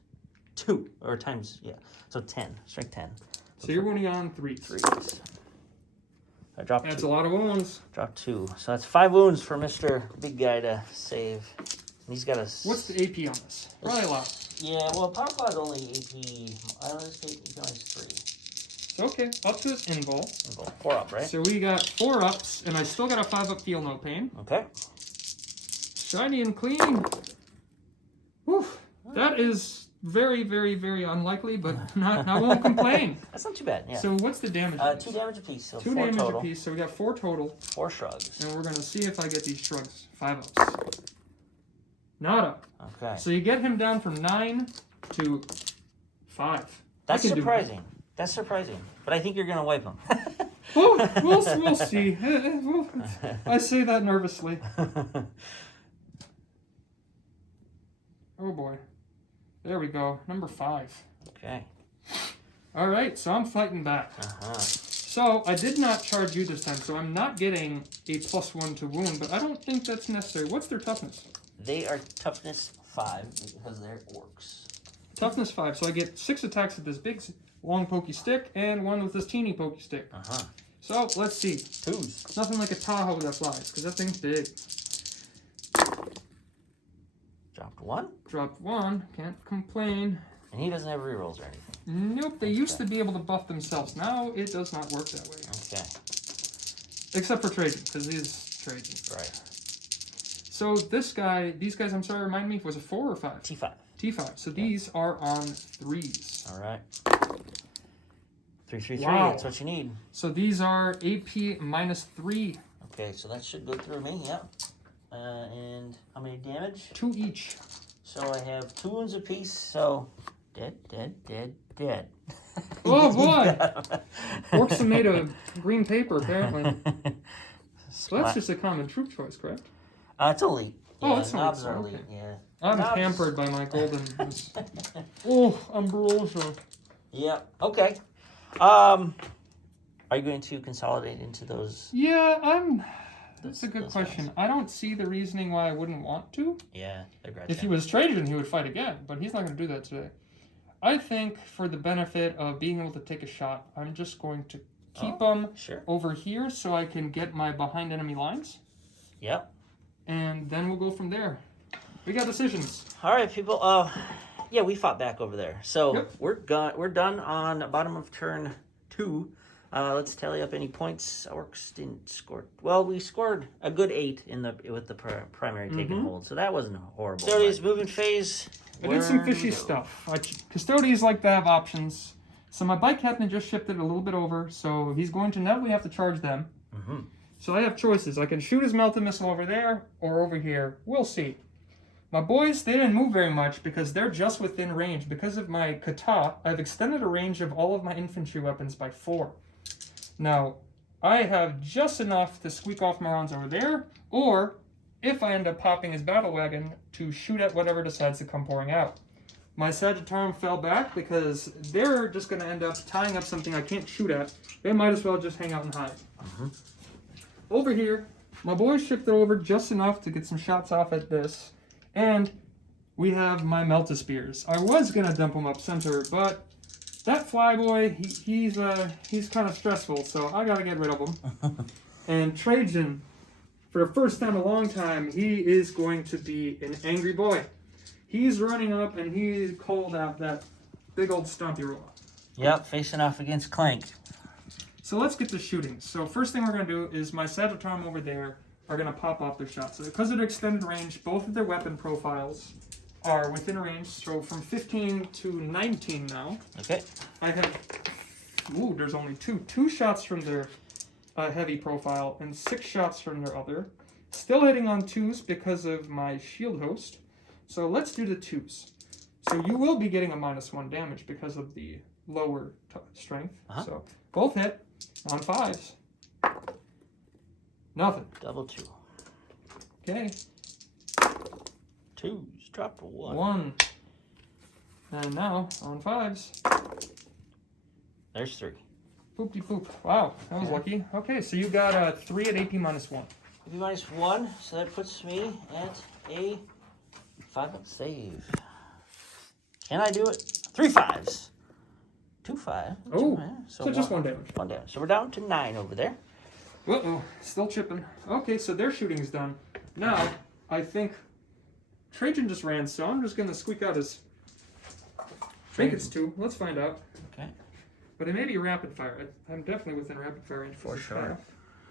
2, or times, so 10, strength 10. So you're wounding on 3s. 3s. I dropped That's 2. a lot of wounds. Dropped 2. So that's 5 wounds for Mr. Big Guy to save. And he's got a... What's the AP on this? Probably a lot. Yeah, well, Power Claw is only AP. Let's say AP minus 3. Okay, up to his invul. 4 up, right? So we got 4 ups, and I still got a 5 up Feel No Pain. Okay. Shiny and clean. Whew. That is very, very, very unlikely, but I won't complain. That's not too bad, yeah. So what's the damage? 2 damage apiece, so 2 4 damage total. apiece, so we got 4 total. 4 shrugs. And we're going to see if I get these shrugs. 5 ups. Nada. Okay. So you get him down from 9 to 5. That's surprising. That's surprising. But I think you're going to wipe him. We'll see. I say that nervously. Oh boy. There we go. Number 5. Okay. All right, so I'm fighting back. So I did not charge you this time, so I'm not getting a +1 to wound, but I don't think that's necessary. What's their toughness? They are toughness 5 because they're orcs. Toughness 5, so I get 6 attacks with this big, long pokey stick and 1 with this teeny pokey stick. So let's see. 2s. Nothing like a Tahoe that flies, because that thing's big. Dropped 1. Dropped 1, can't complain. And he doesn't have rerolls or anything. Nope, they used to be able to buff themselves. Now it does not work that way. Okay. Except for Trajan, because he is Trajan. Right. So these guys, I'm sorry, remind me, was a 4 or 5? T5. T5. So these are on 3s. All right. 3, 3, 3. Wow. That's what you need. So these are AP minus 3. Okay, so that should go through me. Yep. And how many damage? 2 each. So I have 2 wounds apiece. So dead, dead, dead, dead. Oh boy! Orcs are made of green paper, apparently. So that's just a common troop choice, correct? It's elite. Yeah, Oh, it's knobs elite. are elite. Okay. Yeah. I'm Knobs. hampered by my golden. Oh, ambrosia. Yeah. Okay. Are you going to consolidate into those? Yeah, That's a good those question. guys. I don't see the reasoning why I wouldn't want to. Yeah, they're great. If he was Trajan, he would fight again, but he's not going to do that today. I think for the benefit of being able to take a shot, I'm just going to keep them over here so I can get my behind enemy lines. Yep. And then we'll go from there. We got decisions. All right, people. Yeah, we fought back over there. So we're done on bottom of turn 2. Let's tally up any points. Orcs didn't score. Well, we scored a good 8 with the primary take and hold, so that wasn't horrible. Custodians moving phase. I did some fishy stuff. Custodians like to have options. So my bike captain just shifted a little bit over, so he's going to inevitably have to charge them. So I have choices. I can shoot his melted missile over there or over here. We'll see. My boys, they didn't move very much because they're just within range. Because of my kata, I've extended a range of all of my infantry weapons by 4. Now, I have just enough to squeak off my rounds over there, or if I end up popping his battle wagon, to shoot at whatever decides to come pouring out. My Sagittarium fell back because they're just going to end up tying up something I can't shoot at. They might as well just hang out and hide. Over here, my boys shifted over just enough to get some shots off at this, and we have my Melta Spears. I was going to dump them up center, but that flyboy, he's kind of stressful, so I got to get rid of him. And Trajan, for the first time in a long time, he is going to be an angry boy. He's running up and he's called out that big old stompy roll. Yep, facing off against Clank. So let's get to shooting. So first thing we're going to do is my Sagittarium over there are going to pop off their shots. So because of their extended range, both of their weapon profiles are within range. So from 15 to 19 now. Okay. I have, ooh, there's only 2 shots from their heavy profile and 6 shots from their other. Still hitting on 2s because of my shield host. So let's do the 2s. So you will be getting a -1 damage because of the lower strength. So both hit on 5s. Nothing. Double 2. Okay. 2s. Dropped 1. 1. And now on 5s. There's 3. Poop-de-poop. Wow, that was lucky. Okay, so you got 3 at AP -1. AP -1, so that puts me at a 5-up save. Can I do it? 3 5s. 2 5. Oh, so just 1 damage. 1 damage. So we're down to 9 over there. Uh-oh, still chipping. Okay, so their shooting's done. Now, I think Trajan just ran, so I'm just going to squeak out his I think it's 2. Let's find out. Okay. But it may be rapid fire. I'm definitely within rapid fire range. For sure. Half,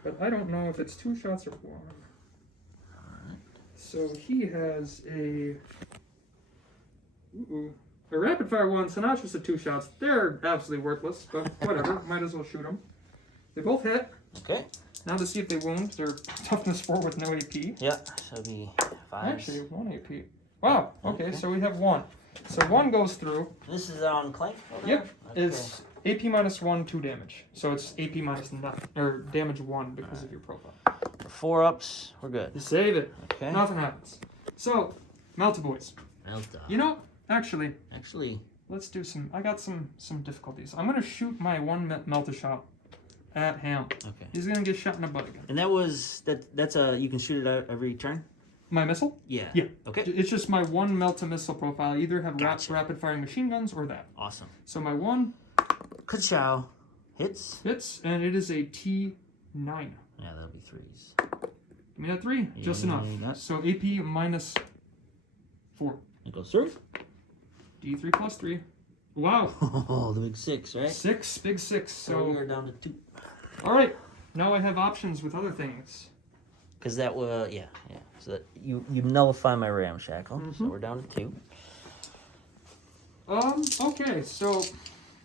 but I don't know if it's 2 shots or 1. Alright. So he has a rapid fire 1, so not just the 2 shots. They're absolutely worthless, but whatever. Might as well shoot them. They both hit. Okay. Now to see if they wound. They're toughness 4 with no AP. Yeah, so the 5. Actually, 1 AP. Wow. Okay, so we have 1. So 1 goes through. This is on Clank? Yep. Okay. It's AP minus 1, 2 damage. So it's AP minus nothing, or damage 1 because of your profile. For 4 ups, we're good. You save it. Okay. Nothing happens. So, Melta boys. Melta. You know, actually, let's do some. I got some difficulties. I'm gonna shoot my 1 Melta shot at him. Okay. He's gonna get shot in the butt again. And that's a you can shoot it out every turn? My missile? Yeah. Yeah. Okay. It's just my 1 Melta missile profile. I either have Gotcha. rapid firing machine guns or that. Awesome. So my 1 Ka-chow hits. and it is a T9. Yeah, that'll be 3s. Give me that 3. Just Yeah, enough. that- So AP minus 4. It goes through. D3 plus 3. Wow. Oh, the big 6, right? 6, big 6. So So we're down to 2. all right. Now I have options with other things. Because that will, yeah. So that you nullify my ramshackle. So we're down to 2. Okay, so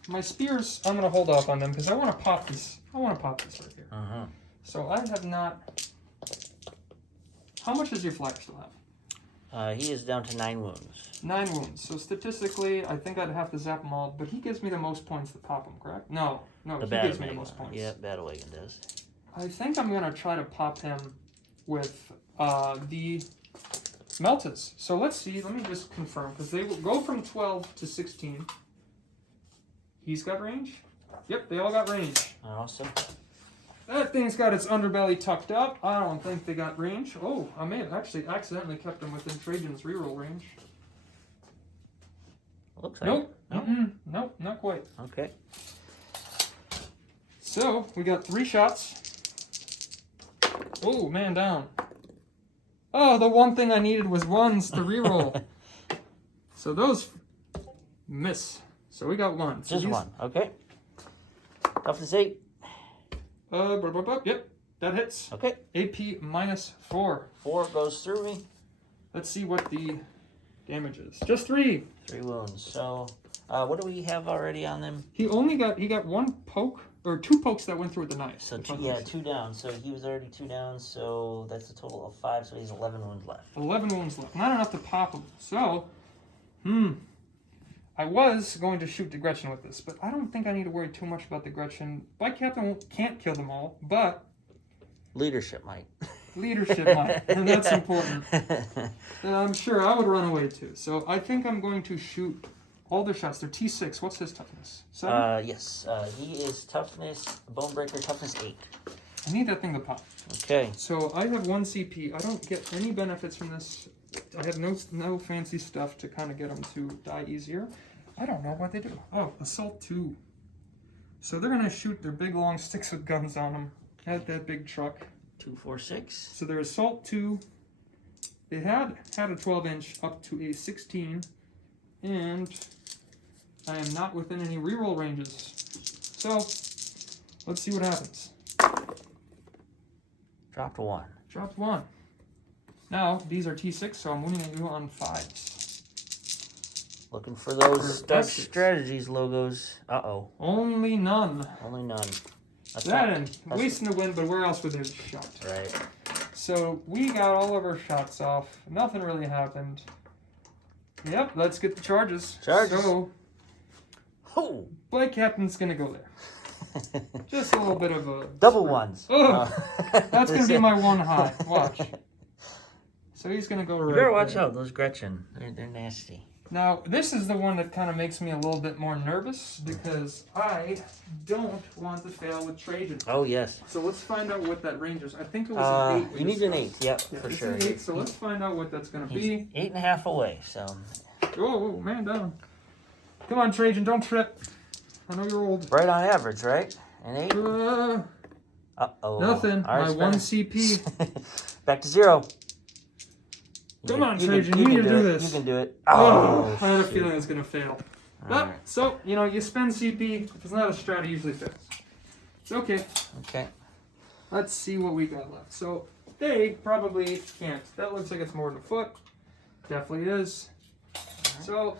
my spears, I'm gonna hold off on them because I want to pop this. I want to pop this right here. So I have not. How much does your flyer still have? He is down to 9 wounds. 9 wounds. So statistically, I think I'd have to zap them all, but he gives me the most points to pop them, correct? No, he gives me the most points. Yeah, Battle Wagon does. I think I'm gonna try to pop him with the Meltas. So let's see. Let me just confirm because they will go from 12 to 16. He's got range. Yep, they all got range. Awesome. That thing's got its underbelly tucked up. I don't think they got range. Oh, I may have actually accidentally kept them within Trajan's reroll range. Looks like Nope. it. Nope, not quite. Okay. So, we got 3 shots. Oh, man down. Oh, the one thing I needed was 1s to reroll. So those miss. So we got 1. So Just 1. Okay. Toughness 8. Yep, that hits. Okay. AP minus 4. 4 goes through me. Let's see what the damage is. Just 3. 3 wounds. So, what do we have already on them? He got 1 poke, or 2 pokes that went through with the knife. So, 2 down. So, he was already 2 down. So, that's a total of 5. So, he's 11 wounds left. 11 wounds left. Not enough to pop him. So, I was going to shoot the Gretchen with this, but I don't think I need to worry too much about the Gretchen. Bike Captain can't kill them all, but Leadership might. Leadership might, and that's important. And I'm sure I would run away too. So I think I'm going to shoot all the shots. They're T6. What's his toughness? 7? Yes. He is toughness, Bonebreaker, toughness 8. I need that thing to pop. Okay. So I have 1 CP. I don't get any benefits from this. I have no fancy stuff to kind of get them to die easier. I don't know what they do. Oh, Assault 2. So they're going to shoot their big long sticks with guns on them at that big truck. 2, 4, 6. So their Assault 2, they had a 12-inch up to a 16, and I am not within any reroll ranges. So let's see what happens. Dropped 1. Dropped 1. Now, these are T6, so I'm winning you on 5s. Looking for those Dark S6. Strategies logos. Uh-oh. Only none. Only none. That's That not- and that's- wasting the win, but where else would they shot? Right. So we got all of our shots off. Nothing really happened. Yep, let's get the charges. Charges. So, Oh! Blake Captain's gonna go there. Just a little bit of a... Double ones. Ugh. That's gonna be my 1 high. Watch. So he's gonna go right You better watch there. out. Those Gretchen. They're nasty. Now, this is the one that kind of makes me a little bit more nervous because I don't want to fail with Trajan. Oh, yes. So let's find out what that range is. I think it was an 8. You need an 8. Yep, Yeah, for it's sure. an 8, so let's find out what that's going to He's be. 8.5 away, so... Oh, man down. Come on, Trajan, don't trip. I know you're old. Right on average, right? An 8? Uh-oh. Nothing. Ours My 1 better. CP. Back to 0. Come on, Trajan, you need to do this. You can do it. Oh, Oh, I had a shoot. feeling it was going to fail. But, so, you know, you spend CP. If it's not a strat, it usually fails. It's okay. Okay. Let's see what we got left. So, they probably can't. That looks like it's more than a foot. Definitely is. So,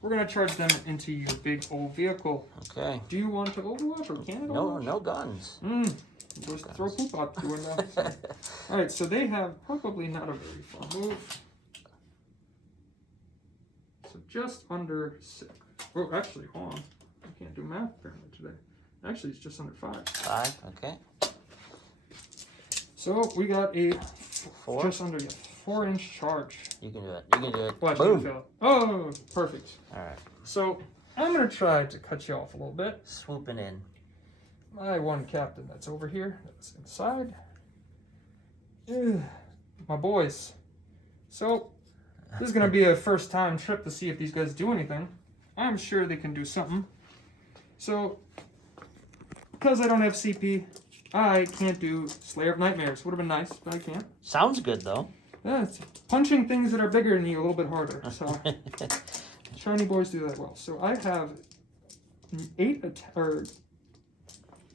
we're going to charge them into your big old vehicle. Okay. Do you want to overwatch or can it No, overwatch? no guns. Just throw poop out the window. Alright, so they have probably not a very far move. So just under 6. Oh, actually, hold on. I can't do math apparently today. Actually, it's just under 5. 5, okay. So we got a 4? just under 4-inch charge. You can do it. You can do it. Watch Boom. me fail. Oh, perfect. Alright. So I'm going to try to cut you off a little bit. Swooping in. My one captain that's over here, that's inside. Ugh, my boys. So, this is going to be a first time trip to see if these guys do anything. I'm sure they can do something. So, because I don't have CP, I can't do Slayer of Nightmares. Would have been nice, but I can't. Sounds good, though. Yeah, it's punching things that are bigger than you a little bit harder. So, shiny boys do that well. So, I have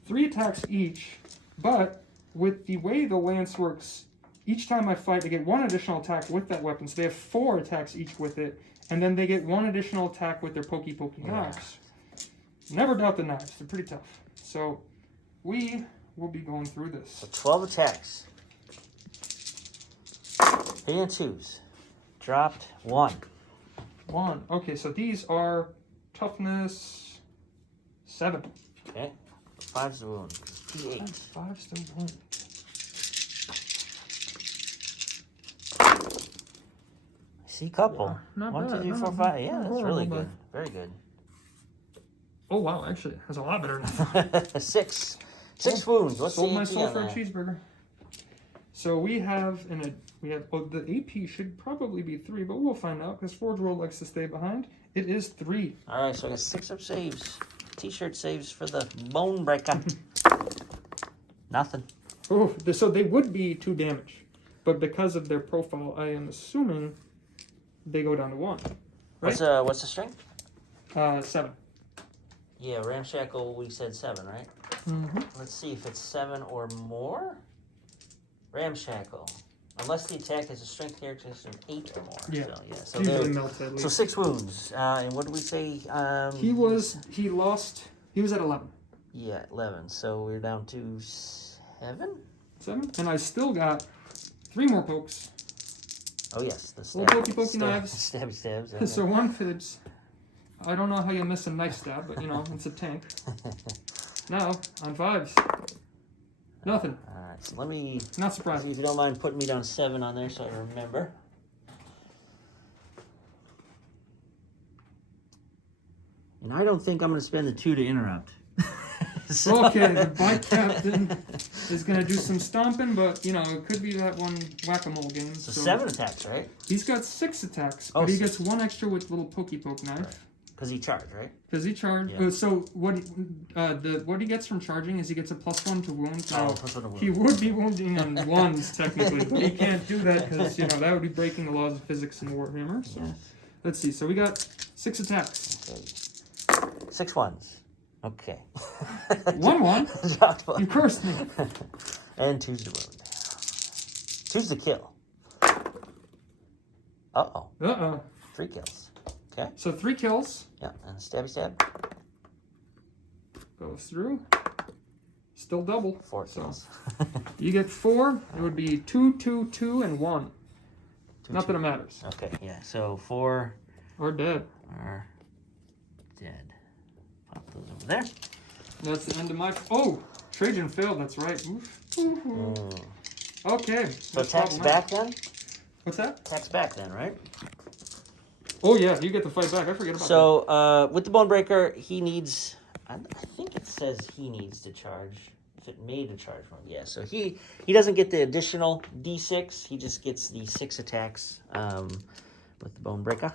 3 attacks each, but with the way the lance works, each time I fight, I get 1 additional attack with that weapon. So they have 4 attacks each with it, and then they get 1 additional attack with their pokey knives. Never doubt the knives; they're pretty tough. So we will be going through this. So 12 attacks. 3 and 2s. Dropped 1. 1. Okay, so these are toughness 7. Okay. 5's the wound. P8. 5's the wound. See, couple. Not 1, 2, bad, 3, not 4, bad. 5. Yeah, that's Horrible, really but- good. Very good. Oh wow, actually, that's a lot better than 6. 6 wounds. What's sold the my AP soul on for a that? cheeseburger. So we have the AP should probably be 3, but we'll find out because Forge World likes to stay behind. It is 3. All right, so I got 6 up saves. T-shirt saves for the bone breaker. Nothing. Oh, so they would be 2 damage, but because of their profile, I am assuming they go down to 1. Right? What's the strength? 7. Yeah, ramshackle. We said 7, right? Mm-hmm. Let's see if it's 7 or more. Ramshackle. Unless the attack has a strength characteristic of 8 or more. Yeah. So, yeah. So, Usually there, melts at least. so 6 wounds. And what did we say? He was at 11. Yeah, 11. So we're down to 7? 7? And I still got 3 more pokes. Oh, yes. The Little pokey knives. Stabby stabs. So 1 fibs. I don't know how you miss a knife stab, but you know, it's a tank. Now, on 5s. Nothing. Alright, so let me... Not surprising. If you don't mind putting me down 7 on there so I remember. And I don't think I'm going to spend the 2 to interrupt. Okay, the bike captain is going to do some stomping, but, you know, it could be that one whack-a-mole game. So 7 attacks, right? He's got 6 attacks, but Oh, he 6. gets 1 extra with little pokey poke knife. Right. Because he charged, right? Because he charged. Yeah. So what he gets from charging is he gets a +1 to wound. Oh, Now, +1 to wound. he would be wounding on 1s technically, but he can't do that because you know that would be breaking the laws of physics in Warhammer. So Yes. let's see. So we got 6 attacks. Okay. 6 ones. Okay. 1-1. Dropped 1. You cursed me. And 2's the wound. 2's the kill. Uh-oh. 3 kills. Okay. So 3 kills. Yeah, and stabby stab. Goes through. Still double. 4 So kills. you get 4. It would be 2, 2, 2, and 1. 2, Not that it matters. Okay, yeah. So 4 Or dead. are dead. Pop those over there. That's the end of my. Oh, Trajan failed. That's right. Oof. Okay. So that's attacks problematic. back then? What's that? Attacks back then, right? Oh yeah, you get to fight back. I forget about So with the Bone Breaker, he needs. I think it says he needs to charge. If it made a charge one, yeah. So he doesn't get the additional D6. He just gets the 6 attacks with the Bone Breaker.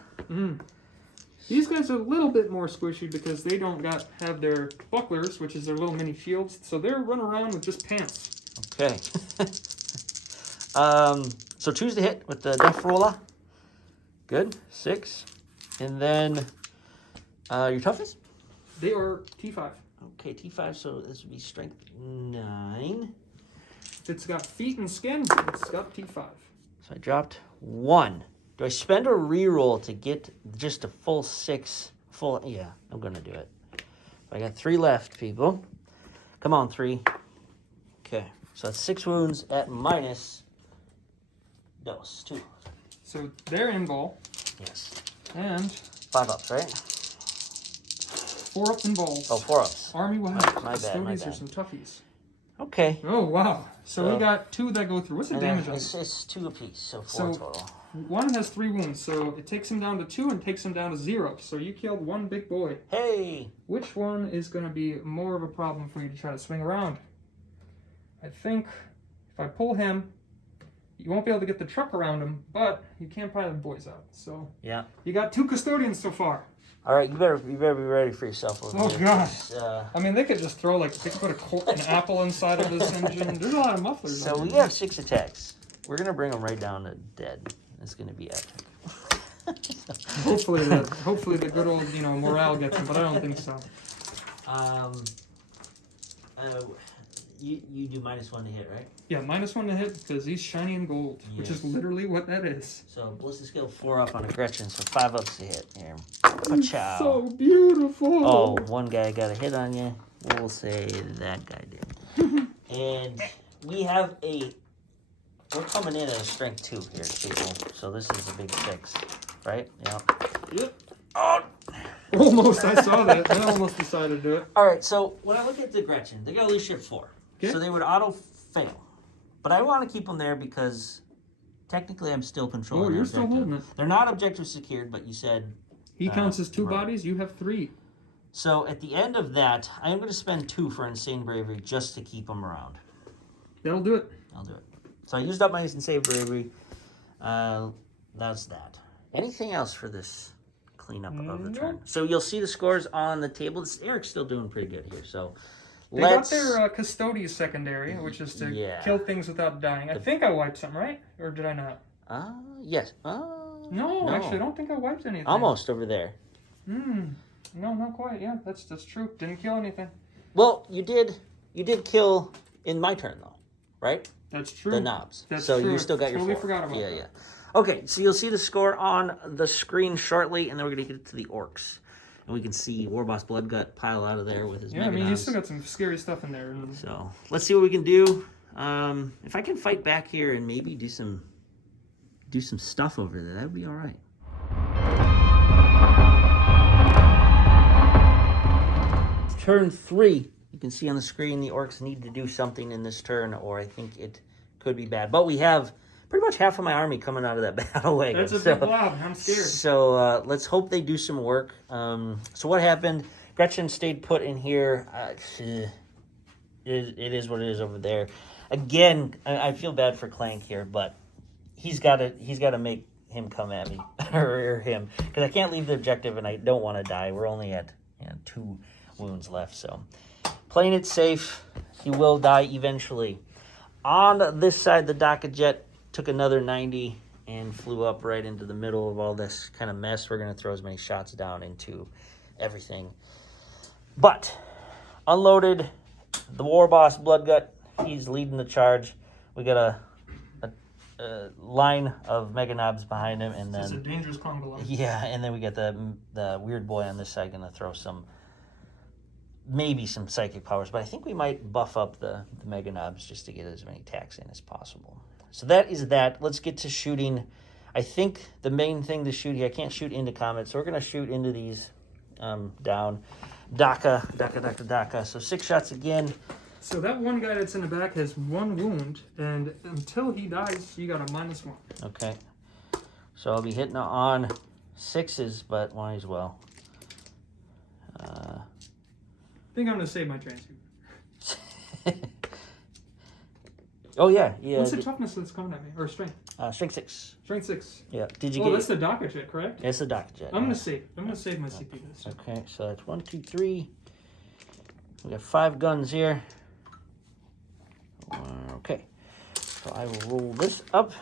These guys are a little bit more squishy because they don't have their bucklers, which is their little mini shields. So they're running around with just pants. Okay. So 2's the hit with the Death Roller. Good. 6. And then Your toughness? They are T5. Okay, T5, so this would be strength 9. If it's got feet and skin, it's got T5. So I dropped 1. Do I spend a reroll to get just a full 6? Yeah, I'm going to do it. I got 3 left, people. Come on, 3. Okay, so that's 6 wounds at minus 2. So they're in ball. Yes. And 5 ups, right? 4 ups in balls. Oh, 4 ups. Army will My have bad, Custodians my or bad. some toughies. Okay. Oh, wow. So So- we got 2 that go through. What's the And damage on it's, this? it's 2 apiece, so 4 So- total. One has 3 wounds, so it takes him down to 2 and takes him down to 0. So you killed 1 big boy. Hey! Which one is going to be more of a problem for you to try to swing around? I think if I pull him, you won't be able to get the truck around him, but you can probably the boys out. So Yeah. you got 2 Custodians so far. All right, you better be ready for yourself over Oh, here. God. 'Cause, I mean, they could just throw, like, they could put an apple inside of this engine. There's a lot of mufflers. So on we here. have 6 attacks. We're gonna bring them right down to dead. It's gonna be epic. Hopefully the good old, morale gets them, but I don't think so. You do -1 to hit, right? Yeah, -1 to hit because he's shiny and gold, which is Yes. literally what that is. So ballistic skill 4 up on a Gretchen, so 5 ups to hit. Here. Pachow. So beautiful. Oh, one guy got a hit on you. We'll say that guy did. And we have we're coming in at a strength 2 here, people. So this is a big 6, right? Yeah. Yep. Oh. Almost, I saw that. I almost decided to do it. All right, so when I look at the Gretchen, they got leadership 4. Okay. So they would auto fail. But I want to keep them there because technically I'm still controlling Oh, you're their still objective. holding it. They're not objective secured, but you said... He counts as 2 right. bodies, you have 3. So at the end of that, I am going to spend 2 for Insane Bravery just to keep them around. That'll do it. I'll do it. So I used up my Insane Bravery. That's that. Anything else for this cleanup of the turn? Nope. So you'll see the scores on the table. Eric's still doing pretty good here. So They let's... got their Custodes secondary, which is to Yeah. kill things without dying. I think I wiped some, right? Or did I not? Yes. No, actually, I don't think I wiped anything. Almost over there. No, not quite. Yeah, that's true. Didn't kill anything. Well, you did kill in my turn though, right? That's true. The knobs. That's so true. you still got your Totally 4. forgot about yeah, that. yeah. Okay, so you'll see the score on the screen shortly, and then we're gonna get to the Orks, and we can see Warboss Bloodgut pile out of there with his Yeah, I mean, you Meganobs. still got some scary stuff in there. So let's see what we can do. If I can fight back here and maybe do some stuff over there, that would be all right. Turn 3. You can see on the screen the Orks need to do something in this turn, or I think it could be bad. But we have pretty much half of my army coming out of that battle wagon. That's a big blob. I'm scared. So let's hope they do some work. So what happened? Gretchen stayed put in here. It is what it is over there. Again, I feel bad for Clank here, but he's got to make him come at me or him, because I can't leave the objective and I don't want to die. We're only at 2 wounds left, so playing it safe. He will die eventually. On this side, the Daka Jet took another 90 and flew up right into the middle of all this kind of mess. We're going to throw as many shots down into everything. But unloaded the Warboss Bloodgut. He's leading the charge. We got a line of Meganobs behind him, and It's a then dangerous clone below. yeah, and then we got the weird boy on this side going to throw maybe some psychic powers, but I think we might buff up the Meganobs just to get as many attacks in as possible. So that is that. Let's get to shooting. I think the main thing to shoot here, I can't shoot into comets, so we're going to shoot into these down. Daka. So 6 shots again. So that one guy that's in the back has 1 wound, and until he dies, you got a -1. Okay. So I'll be hitting on 6s, but might as well. I think I'm going to save my transfer. Oh, yeah. What's the toughness that's coming at me? Or strength? Strength 6. Strength 6. Yeah. Did you Well, get that's the Daka Jet, correct? It's the Daka Jet. I'm going to save. I'm going to save my CP this time. Okay, so that's 1, 2, 3. We got 5 guns here. Okay. So I will roll this up.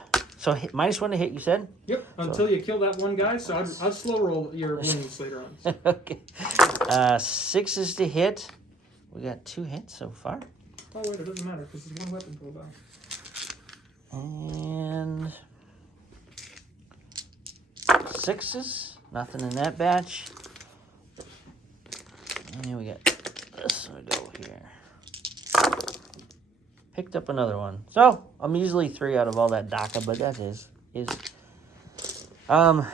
So -1 to hit, you said? Yep, until you kill that one guy, so I'll slow roll your wounds later on. Okay. 6s to hit. We got 2 hits so far. Oh, wait, it doesn't matter, because there's one weapon pulled out. And 6s. Nothing in that batch. And here we got this. We go here. Picked up another one. So I'm usually 3 out of all that DACA, but that is. So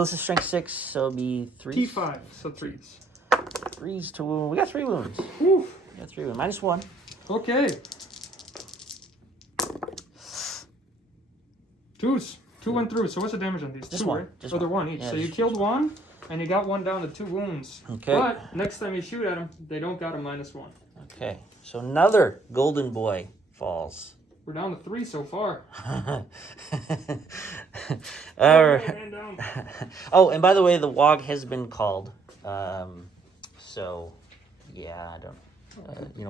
this is strength 6, so it'll be 3. T5, so 3s. 3s to wound. We got 3 wounds. Whew. We got 3 wounds. -1. Okay. 2s. 2 went through. So what's the damage on these? Just 2, one. right? Just they're one. 1 each. Yeah, so you killed 1, and you got 1 down to 2 wounds. Okay. But next time you shoot at them, they don't got a -1. Okay. So another golden boy falls. We're down to 3 so far. All right. Man down. Oh, and by the way, the WOG has been called. So, yeah, I don't.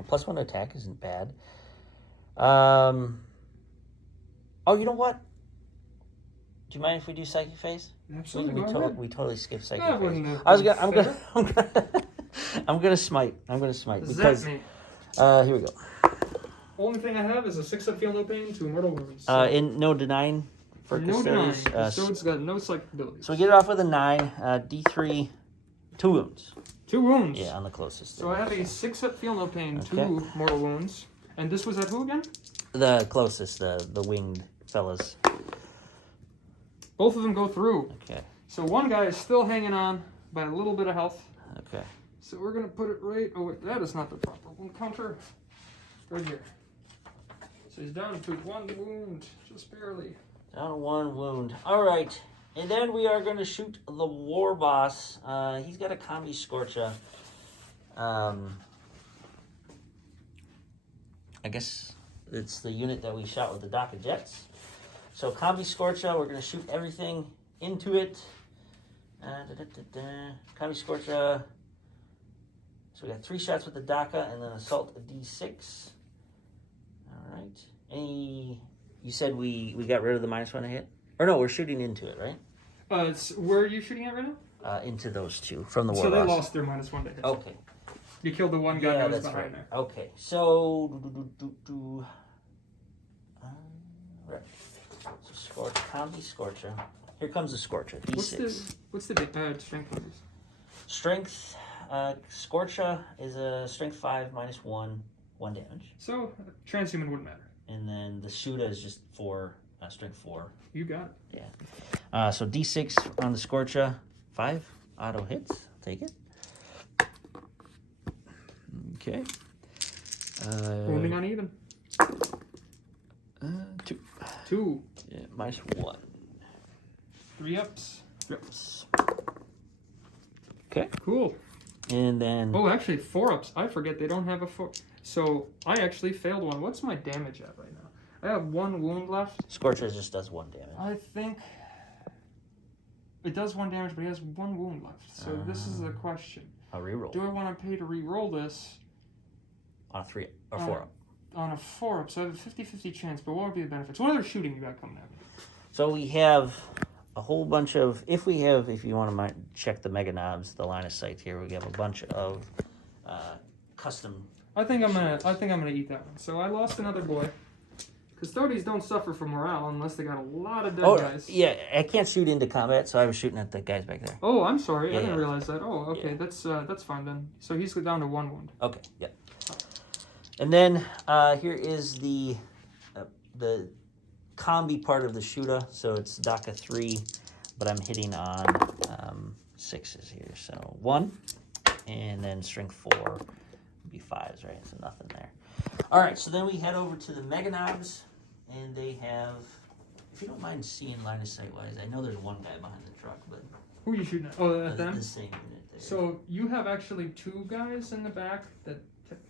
+1 attack isn't bad. Oh, you know what? Do you mind if we do psychic phase? Absolutely. We totally skip psychic That phase. wasn't I'm gonna smite. I'm gonna smite Zap because me. here we go. Only thing I have is a 6-up feel no pain to mortal wounds. In no denying for no denying. Custodians. Custodes got no psychic abilities. So we get it off with a 9. D3, 2 wounds. 2 wounds. Yeah, on the closest. So I have a 6-up feel no pain, Okay. 2 mortal wounds. And this was at who again? The closest, the winged fellas. Both of them go through. Okay. So one guy is still hanging on by a little bit of health. Okay. So we're going to put it right... Oh, wait, that is not the proper wound counter. Right here. So he's down to 1 wound, just barely. Down to 1 wound. All right. And then we are going to shoot the war boss. He's got a combi Scorcha. I guess it's the unit that we shot with the DACA jets. So combi Scorcha, we're going to shoot everything into it. Combi Scorcha. So we got 3 shots with the DACA and then assault a D6. All right. You said we got rid of the -1 to hit? Or no, we're shooting into it, right? Where are you shooting at right now? Into those 2 from the war So they boss. lost their -1 to hit. Okay. You killed the one guy that was that's behind right. there. Okay, so right. So combi Scorcher. Here comes the Scorcher. D6. What's the strength on this? Strength. Scorcher is a strength 5 -1, 1 damage, So transhuman wouldn't matter. and then the Shuda is just 4, strength 4. You got it. Yeah. So D6 on the Scorcher. 5 auto hits. I'll take it. Okay. Wounding uneven. 2. 2. Yeah, -1. 3 ups. Yes. Okay. Cool. And then Oh, actually 4 ups. I forget they don't have a 4. So I actually failed one. What's my damage at right now? I have 1 wound left. Scorcher just does 1 damage. I think it does 1 damage, but he has 1 wound left. So this is the question. I'll reroll. Do I want to pay to re-roll this? On a 3 or 4 up. On a 4 up, so I have a 50-50 chance, but what would be the benefits? What other shooting you got coming at me? So we have a whole bunch of, if you want to check the mega knobs, the line of sight here, we have a bunch of custom. I think I'm gonna eat that one. So I lost another boy. Custodes don't suffer from morale unless they got a lot of dead guys. Yeah, I can't shoot into combat, so I was shooting at the guys back there. Oh, I'm sorry. Yeah, I didn't realize that. Oh, okay. Yeah. That's fine then. So he's down to 1 wound. Okay, yep. And then here is the combi part of the Shuda. So it's DACA 3, but I'm hitting on 6s here. So 1, and then strength 4 would be 5s, right? So nothing there. All right, so then we head over to the Mega Knobs, and they have, if you don't mind seeing line of sight wise, I know there's one guy behind the truck, but Who are you shooting at? Oh, at them? the same unit there. So you have actually 2 guys in the back that...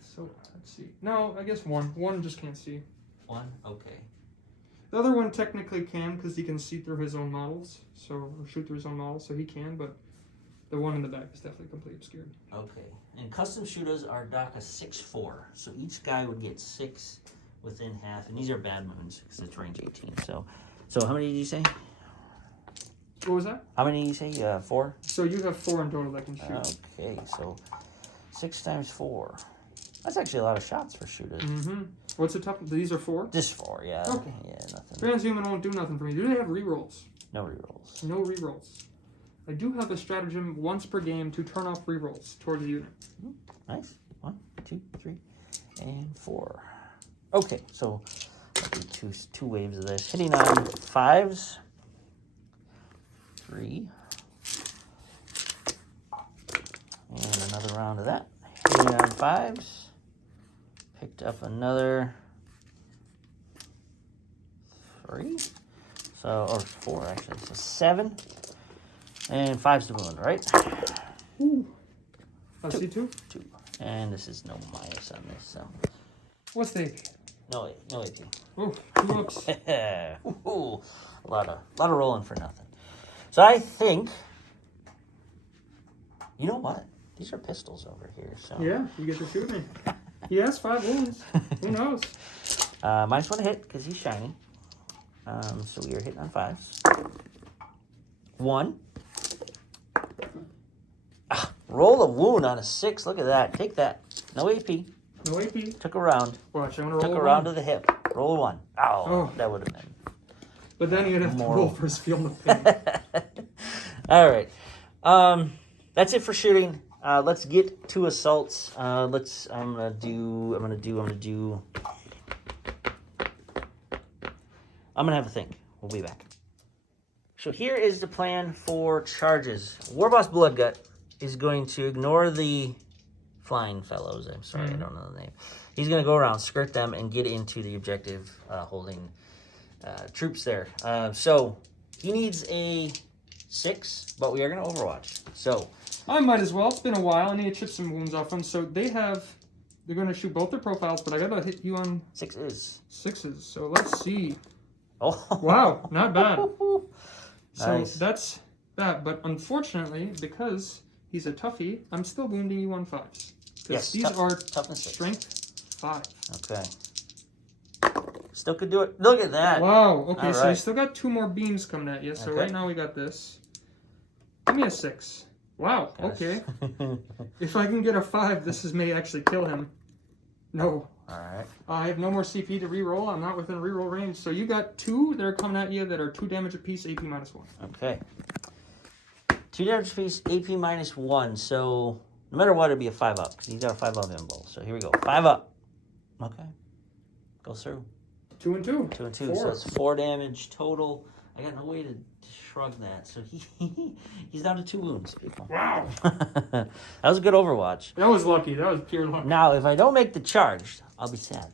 So, let's see. No, I guess 1. 1 just can't see. 1? Okay. The other one technically can because he can see through his own models. So, or shoot through his own models, so he can, but the one in the back is definitely completely obscured. Okay. And custom shooters are DACA 6-4. So each guy would get 6 within half. And these are bad moons because it's range 18. So So how many did you say? What was that? How many did you say? 4? So you have 4 in total that can shoot. Okay, so 6 times 4. That's actually a lot of shots for shooters. Mm-hmm. What's the tough? These are 4? Just 4, yeah. Okay. Yeah, nothing. Transhuman won't do nothing for me. Do they have rerolls? No rerolls. No rerolls. I do have a stratagem once per game to turn off rerolls towards the unit. Nice. 1, 2, 3, and 4. Okay, so I'll do two waves of this. Hitting on 5s. 3. And another round of that. Hitting on 5s. Picked up another 3. So, or 4 actually. So 7. And 5's the wound, right? Ooh. I see 2. 2. And this is no minus on this, so. What's the AP? No AP. Oh, 2 ups. Ooh, a lot of rolling for nothing. So I think, you know what? These are pistols over here. So Yeah, you get to shoot me. He has 5 wounds. Who knows? minus 1 hit because he's shiny. So we are hitting on 5s. 1. Roll a wound on a 6. Look at that. Take that. No AP. No AP. Took a round. Watch, I'm gonna roll Took a a round 1. to the hip. Roll a 1. Oh. That would have been. But then you'd have to Moral. roll for his field of pain. All right. That's it for shooting. Let's get to assaults. I'm gonna have a think. We'll be back. So here is the plan for charges. Warboss Bloodgut is going to ignore the flying fellows. I'm sorry, I don't know the name. He's going to go around, skirt them, and get into the objective holding troops there. So he needs a 6, but we are going to Overwatch. So I might as well. It's been a while. I need to chip some wounds off them. So they're going to shoot both their profiles, but I got to hit you on 6s. 6s. So let's see. Oh, Wow, not bad. So Nice. that's that. But unfortunately, because he's a toughie, I'm still wounding you on 5s. Yes, These are toughness 6. strength 5. Okay. Still could do it. Look at that. Wow. Okay, All so you right. still got 2 more beams coming at you. So Okay. right now we got this. Give me a 6. Wow. Okay. If I can get a 5, this may actually kill him. No. All right. I have no more CP to reroll. I'm not within reroll range. So you got 2 that are coming at you that are 2 damage apiece, AP -1. Okay. 2 damage piece, AP -1. So no matter what, it'd be a 5 up because he's got a 5 up invul. So here we go. 5 up. Okay. Go through. 2 and 2. 2 and 2. 4. So it's 4 damage total. I got no way to shrug that. So he's down to 2 wounds, people. Wow. That was a good Overwatch. That was lucky. That was pure luck. Now, if I don't make the charge, I'll be sad.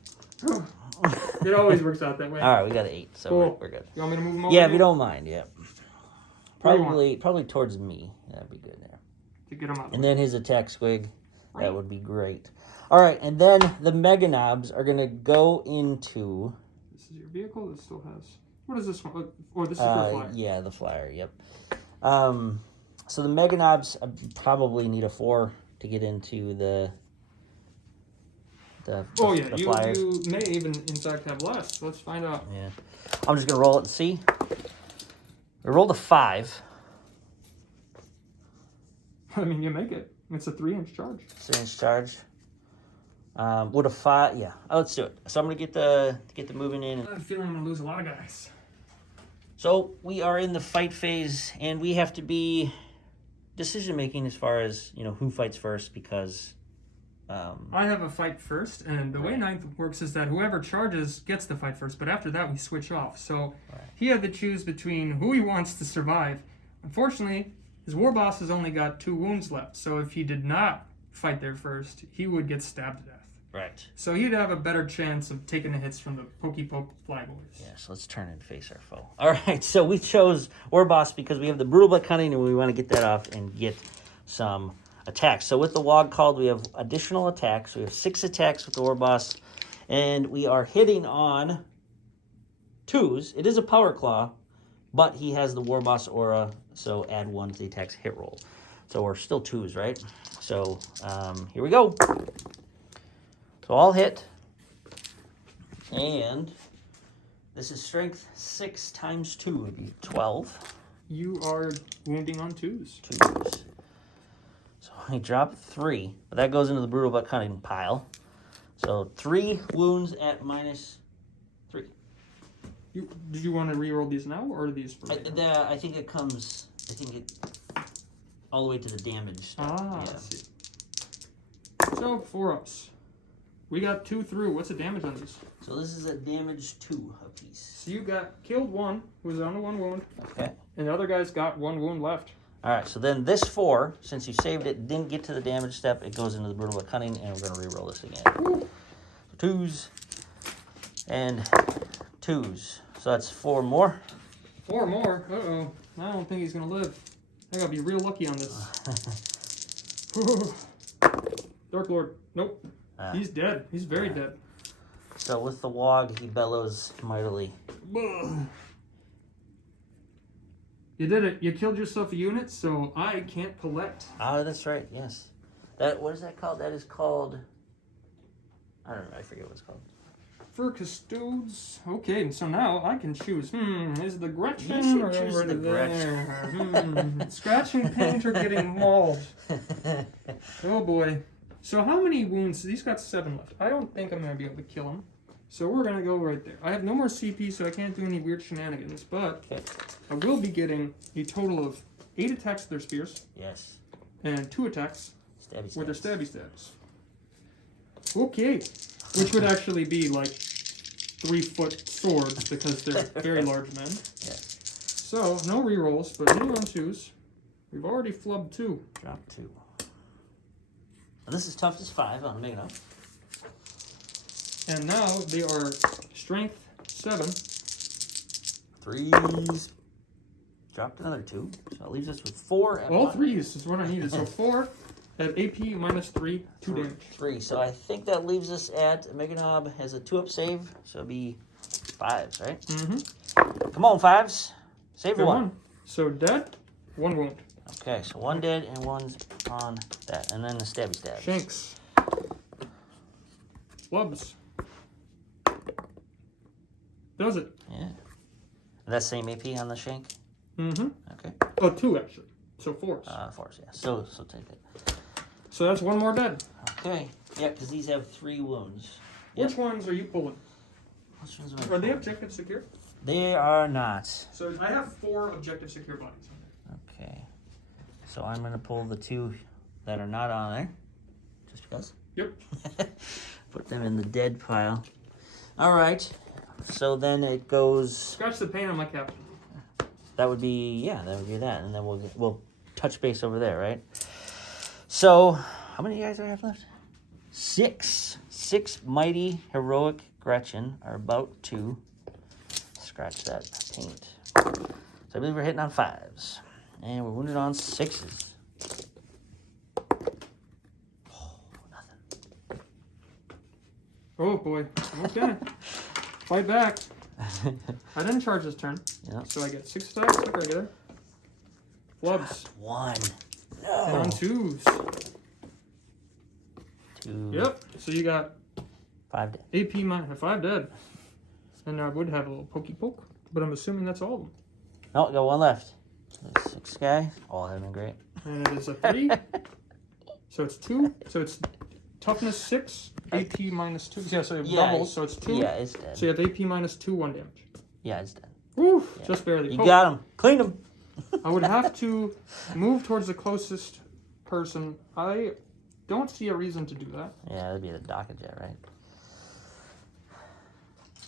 It always works out that way. All right, we got an 8, so Cool. we're good. You want me to move him over? Yeah, if here? you don't mind, yeah. Where do you want? Probably towards me. That'd be good there. To get him out. And then his attack squig. Right. That would be great. All right, and then the Mega Knobs are going to go into... This is your vehicle. This still has... What is this one? Or this is your flyer. Yeah, the flyer, yep. So the Mega Knobs probably need a 4 to get into the flyers. You may even, in fact, have less. Let's find out. Yeah. I'm just going to roll it and see. I rolled a 5. I mean, you make it. It's a 3-inch charge. 3-inch charge. Would a 5... Yeah, let's do it. So I'm going to get the moving in. I have a feeling I'm going to lose a lot of guys. So we are in the fight phase, and we have to be decision-making as far as, who fights first, because... I have a fight first, and the way Ninth works is that whoever charges gets the fight first, but after that we switch off. So he had to choose between who he wants to survive. Unfortunately, his war boss has only got 2 wounds left, so if he did not fight there first, he would get stabbed to death. Right. So he'd have a better chance of taking the hits from the pokey poke fly boys. Yeah, so let's turn and face our foe. All right, so we chose War Boss because we have the Brutal Blood Cunning, and we want to get that off and get some attacks. So with the Wog called, we have additional attacks. We have 6 attacks with the War Boss, and we are hitting on 2s. It is a Power Claw, but he has the War Boss aura, so add 1 to the attack's hit roll. So we're still 2s, right? So here we go. So I'll hit, and This is strength 6 times 2 would be 12. You are wounding on 2s. 2s. So I drop 3, but that goes into the brutal but cunning pile. So 3 wounds at -3. Did you want to re-roll these now, or are these for later? I think it comes. I think it all the way to the damage stuff. Ah, Yeah. I see. So 4-ups. We got 2 through. What's the damage on these? So this is a damage 2 apiece. So you got killed 1, who was on the 1 wound, Okay. and the other guy's got 1 wound left. All right. So then this 4, since you saved it, didn't get to the damage step. It goes into the brutal but cunning, and we're gonna re-roll this again. Woo. 2s and 2s. So that's 4 more. 4 more. Uh-oh. I don't think he's going to live. I got to be real lucky on this. Dark Lord. Nope. He's dead. He's very dead. So with the wog, he bellows mightily. You did it. You killed yourself a unit, so I can't collect. Oh, that's right. Yes. What is that called? That is called. I don't know. I forget what it's called. For Custodes. Okay, so now I can choose. Is the Gretchen You should or choose over the there? Scratching paint or getting mauled? Oh boy. So how many wounds? He's got 7 left. I don't think I'm going to be able to kill him. So we're going to go right there. I have no more CP, so I can't do any weird shenanigans. But I will be getting a total of 8 attacks with their spears. Yes. And 2 attacks Stabby with their stabs. stabby stabs. Okay. Which would actually be like 3-foot swords because they're very large men. Yeah. So, no rerolls, but hitting on 2s. We've already flubbed 2. Drop 2. Well, this is toughness 5 on Mega. And now they are strength 7. 3s. Dropped another 2. So that leaves us with 4. At All 1. 3s is what I needed. So 4 at AP -3, 2 damage. 3. So I think that leaves us at Mega Knob has a 2-up save. So it'll be 5s, right? Mm-hmm. Come on, 5s. Save They're 1. So dead, 1 wound. Okay, so 1 dead and 1's on that. And then the stabby stabs. Shanks. Flubs. Does it. Yeah. And that's same AP on the shank? Mm-hmm. Okay. Oh, 2 actually. So 4s. 4s, yeah. So take it. So that's 1 more dead. Okay. Yeah, because these have 3 wounds. Which ones are you pulling? Which ones Are they objective secure? They are not. So I have 4 objective secure bodies. Okay. So I'm going to pull the 2 that are not on there. Just because. Yep. Put them in the dead pile. All right. So then it goes. Scratch the paint on my captain. That would be that, and then we'll touch base over there, right? So how many guys do I have left? 6. 6 mighty heroic Gretchen are about to scratch that paint. So I believe we're hitting on 5s, and we're wounded on 6s. Oh, nothing. Oh boy. Okay. Fight back. I didn't charge this turn. Yeah. So I get 6 attacks like regular. Flubs. 1. And on No. 2s. 2. Yep. So you got 5 dead. AP minus 5 dead. And I would have a little pokey poke, but I'm assuming that's all of them. No, got 1 left. So 6 guys. All having great. And it is a 3. So it's 2. So it's toughness 6, AP minus 2. Yeah, so it doubles, so it's 2. Yeah, it's dead. So you have AP minus 2, 1 damage. Yeah, it's dead. Woo! Yeah. Just barely. You Oh, got him. Clean him. I would have to move towards the closest person. I don't see a reason to do that. Yeah, that'd be the docket jet, right?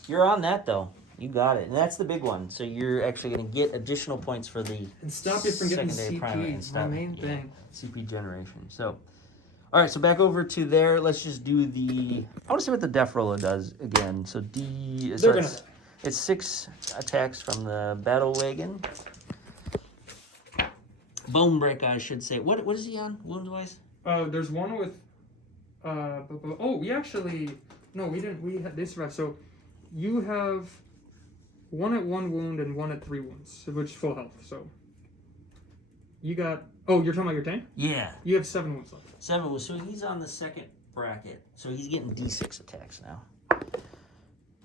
You're on that, though. You got it. And that's the big one. So you're actually going to get additional points for the And stop you from getting secondary primary and CP, my stuff. main thing. CP generation. So, all right, so back over to there. Let's just do the... I want to see what the Def Roller does again. So D... So They're gonna... it's 6 attacks from the Battle Wagon. Bone Break, I should say. What is he on, wound-wise? There's one with... oh, we actually... No, we didn't... They survived. So you have 1 at 1 wound and 1 at 3 wounds, which is full health. So you got... Oh, you're talking about your tank? Yeah. You have 7 wounds left. 7. So he's on the second bracket. So he's getting D6 attacks now.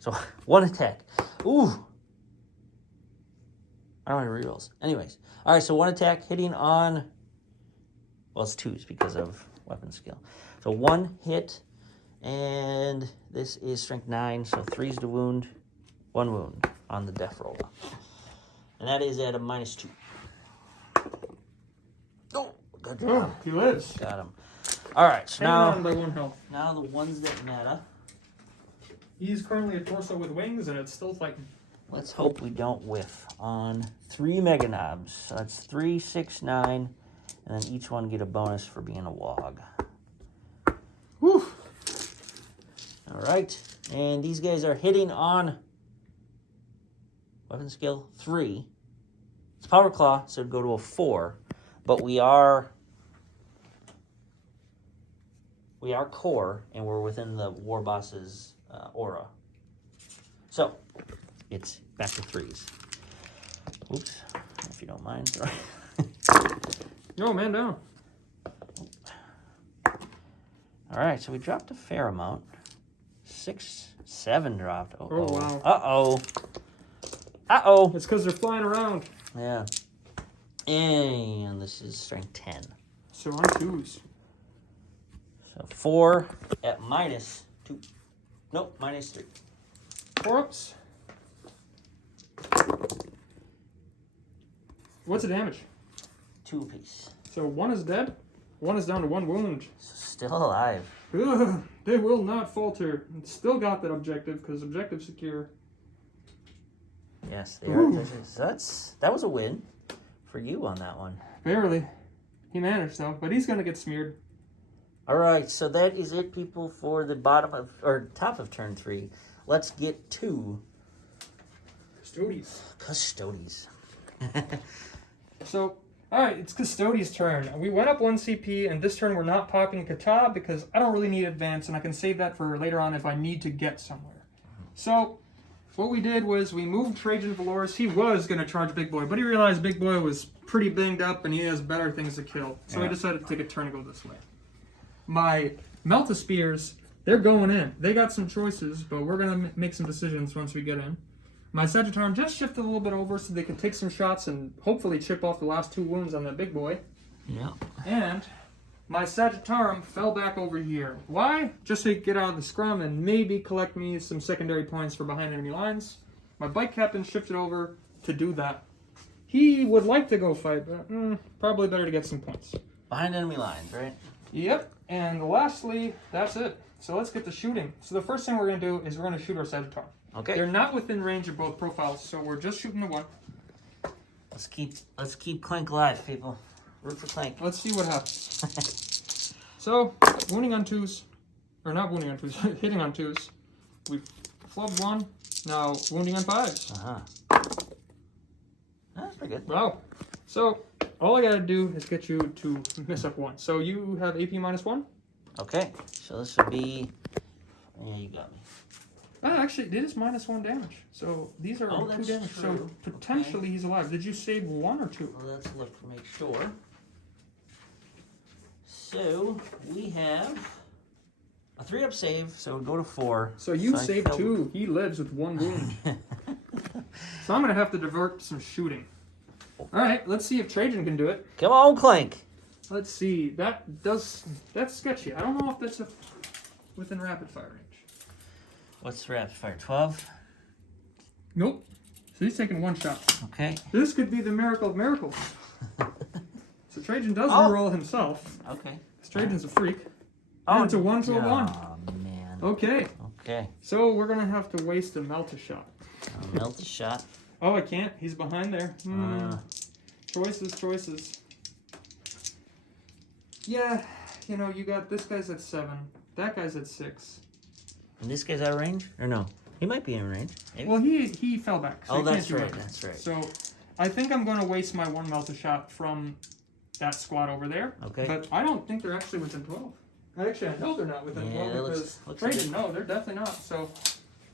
So 1 attack. Ooh. I don't have rerolls. Anyways. All right, so 1 attack hitting on... Well, it's 2s because of weapon skill. So 1 hit, and this is strength 9, so 3's to wound, 1 wound on the death roll. And that is at a -2. Oh, good job. Oh, he lives. Got him. All right, so Hanging on by 1 health. now the ones that matter. He's currently a torso with wings, and it's still fighting. Let's hope we don't whiff on 3 Mega Knobs. So that's 3, 6, 9, and then each one get a bonus for being a wog. Whew. All right, and these guys are hitting on weapon skill 3. It's Power Claw, so it'd go to a 4, but we are core, and we're within the war boss's aura. So it's back to 3s. Oops, if you don't mind. Yo, man down. All right, so we dropped a fair amount. 6, 7 dropped. Uh-oh. Oh, wow. Uh-oh. Uh-oh. It's because they're flying around. Yeah. And this is strength 10. So on 2s. So 4 at -2. Nope, -3. 4 ups. What's the damage? 2 apiece. So 1 is dead. 1 is down to 1 wound. Still alive. Ugh, they will not falter. Still got that objective because objective secure. Yes, they are. That was a win for you on that one. Barely. He managed though, but he's gonna get smeared. All right, so that is it, people, for the bottom of or top of turn 3. Let's get to Custodies. So, alright, it's Custodian's turn. We went up 1 CP, and this turn we're not popping Kata because I don't really need advance, and I can save that for later on if I need to get somewhere. So, what we did was we moved Trajan Valorous. He was going to charge Big Boy, but he realized Big Boy was pretty banged up, and he has better things to kill. So he decided to take a turn and go this way. My Melta Spears, they're going in. They got some choices, but we're going to make some decisions once we get in. My Sagittarium just shifted a little bit over so they could take some shots and hopefully chip off the last 2 wounds on that Big Boy. Yeah. And my Sagittarium fell back over here. Why? Just so he could get out of the scrum and maybe collect me some secondary points for behind enemy lines. My Bike Captain shifted over to do that. He would like to go fight, but probably better to get some points. Behind enemy lines, right? Yep. And lastly, that's it. So let's get to shooting. So the first thing we're going to do is we're going to shoot our Sagittarium. Okay. They're not within range of both profiles, so we're just shooting the 1. Let's keep Clank alive, people. Root for Clank. Let's see what happens. So, wounding on 2s, or not wounding on 2s, hitting on 2s. We flubbed 1. Now wounding on 5s. That's pretty good. Wow. So all I gotta do is get you to miss up 1. So you have AP -1. Okay. So this would be. Yeah, you got me. Actually, it is -1 damage. So these are 2 damage. True. So potentially he's alive. Did you save 1 or 2? Well, let's look to make sure. So we have a 3-up save, so go to 4. So you saved 2. He lives with 1 wound. So I'm gonna have to divert some shooting. All right, let's see if Trajan can do it. Come on, Clank. Let's see. That's sketchy. I don't know if that's within rapid fire range. What's the rapid fire? 12. Nope. So he's taking 1 shot. Okay. This could be the miracle of miracles. So Trajan does reroll himself. Okay. Trajan's a freak. Oh, And it's a 1 to a 1. Oh man. Okay. Okay. So we're gonna have to waste a Melta shot. I'll melt the shot. Oh, I can't. He's behind there. Choices. Yeah, you know, you got this guy's at 7. That guy's at 6. And this guy's out of range? Or no? He might be in range. Maybe. Well, he fell back. So oh, he can't that's do right. anything. That's right. So I think I'm going to waste my 1 Melta shot from that squad over there. Okay. But I don't think they're actually within 12. Actually, I know they're not within 12 because looks Trajan, no, they're definitely not. So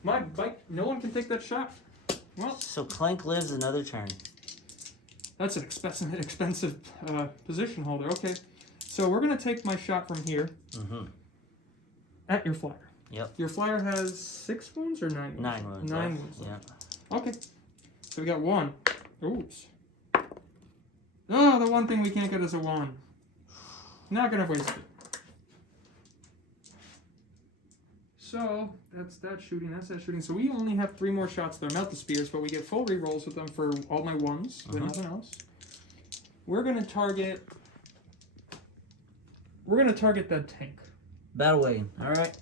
my bike, no one can take that shot. Well, so Clank lives another turn. that's an expensive position holder. Okay. So we're going to take my shot from here at your flyer. Yep. Your flyer has 6 wounds or 9 wounds? 9 wounds. 9 wounds. Yeah. Okay. So we got 1. Oops. Oh, the one thing we can't get is a 1. Not gonna waste it. So that's that shooting. That's that shooting. So we only have 3 more shots. They're melt the spears, but we get full rerolls with them for all my 1s with nothing else. We're gonna target. We're gonna target that tank. Battle Wing. All right.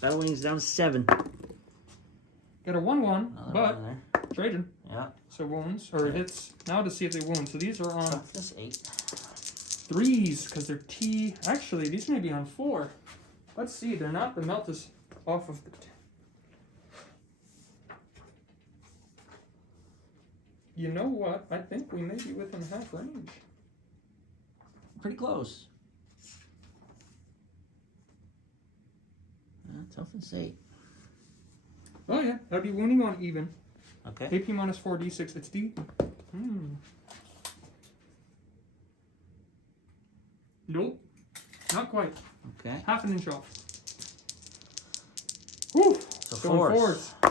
Battle Wing's down to 7. Got a 1/1, Another but one there. Trajan. Yeah. So wounds or hits. Now to see if they wound. So these are on Toughness 8. 3s because they're T. Actually, these may be on 4. Let's see. They're not. The melt is off of the. You know what? I think we may be within half range. Pretty close. Toughness 8. Oh yeah, that'd be wounding on even. Okay. AP minus 4d6. It's D. Nope. Not quite. Okay. Half an inch off. Whew. So fours. I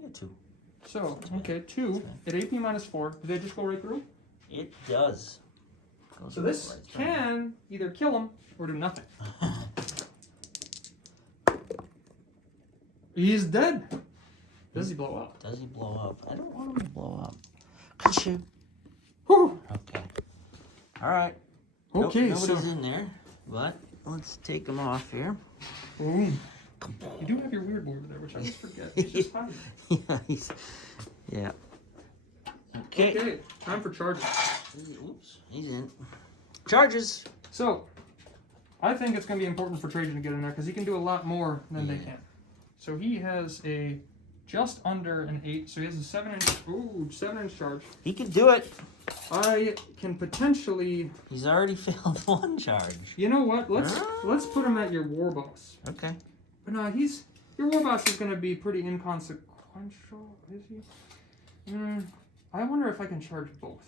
get 2. So, okay, 2 at AP minus 4. Did they just go right through? It does. So this can either kill him or do nothing. He's dead. Does he blow up? Does he blow up? I don't want him to blow up. Could you? Whew. Okay. All right. Okay, Nobody's in there, but let's take them off here. Ooh. You do have your weird boy over there, which I always forget. He's just hiding. Yeah. Okay. Okay, time for charges. Oops, he's in. Charges. So, I think it's going to be important for Trajan to get in there because he can do a lot more than they can. So he has a just under an 8, so he has a 7-inch charge. He can do it. I can potentially. He's already failed 1 charge. You know what? Let's put him at your war boss. Okay. But no, your war boss is going to be pretty inconsequential, is he? I wonder if I can charge both.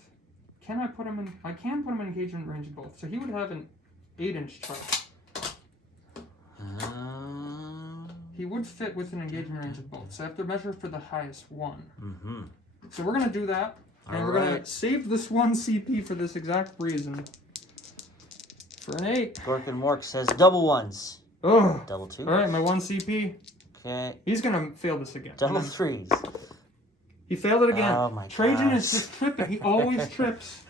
Can I put him in? I can put him in engagement range of both. So he would have an 8-inch charge. He would fit with an engagement range of both. So I have to measure for the highest one. Mm-hmm. So we're going to do that. And we're going to save this 1 CP for this exact reason. For an 8. Gork and Mork says double 1s. Oh. Double 2s. All right, my 1 CP. Okay. He's going to fail this again. Double 3s. He failed it again. Oh my Trajan gosh. is just tripping. He always trips.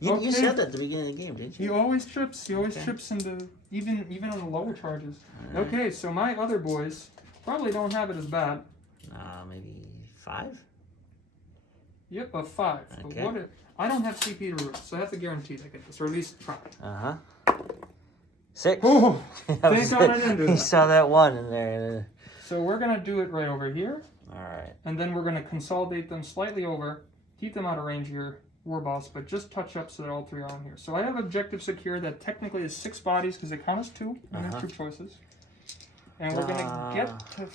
You said that at the beginning of the game, didn't you? He always trips. He always trips into even on the lower charges. Right. Okay, so my other boys probably don't have it as bad. Maybe 5? Yep, a 5. Okay. But I don't have CP to root, so I have to guarantee I get this, or at least try. 6. Oh, thank God I didn't do that. You saw that 1 in there. So we're going to do it right over here. All right. And then we're going to consolidate them slightly over, keep them out of range of your war boss, but just touch up so that all 3 are on here. So I have objective secure that technically is 6 bodies because they count as 2, and there's 2 choices. And we're going to get to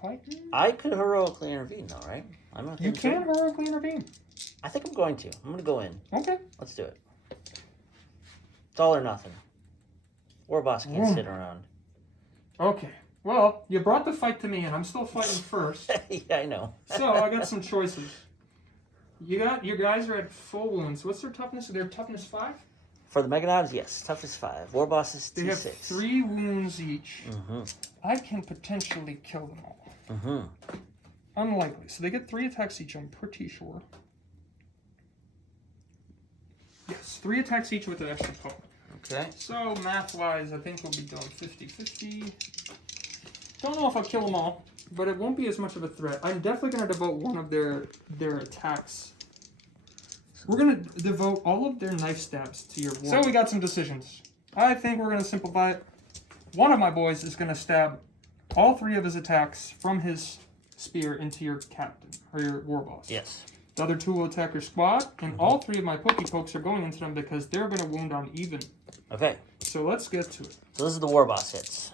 fight. I could heroically intervene though, right? I'm not. You can heroically intervene. I think I'm going to. I'm going to go in. Okay. Let's do it. It's all or nothing. War boss can't sit around. Okay. Well, you brought the fight to me, and I'm still fighting first. Yeah, I know. So I got some choices. Your guys are at full wounds. What's their toughness? Their toughness 5? For the Meganobs, yes. Toughness 5. War bosses, They have 6. 3 wounds each. Mm-hmm. I can potentially kill them all. Mm-hmm. Unlikely. So they get 3 attacks each, I'm pretty sure. Yes, 3 attacks each with an extra poke. Okay. So math-wise, I think we'll be doing 50-50. Don't know if I'll kill them all, but it won't be as much of a threat. I'm definitely going to devote one of their attacks. We're going to devote all of their knife stabs to your war. So we got some decisions. I think we're going to simplify it. One of my boys is going to stab all 3 of his attacks from his spear into your captain, or your war boss. Yes. The other 2 will attack your squad, and all 3 of my pokey pokes are going into them because they're going to wound on even. Okay. So let's get to it. So this is the war boss hits.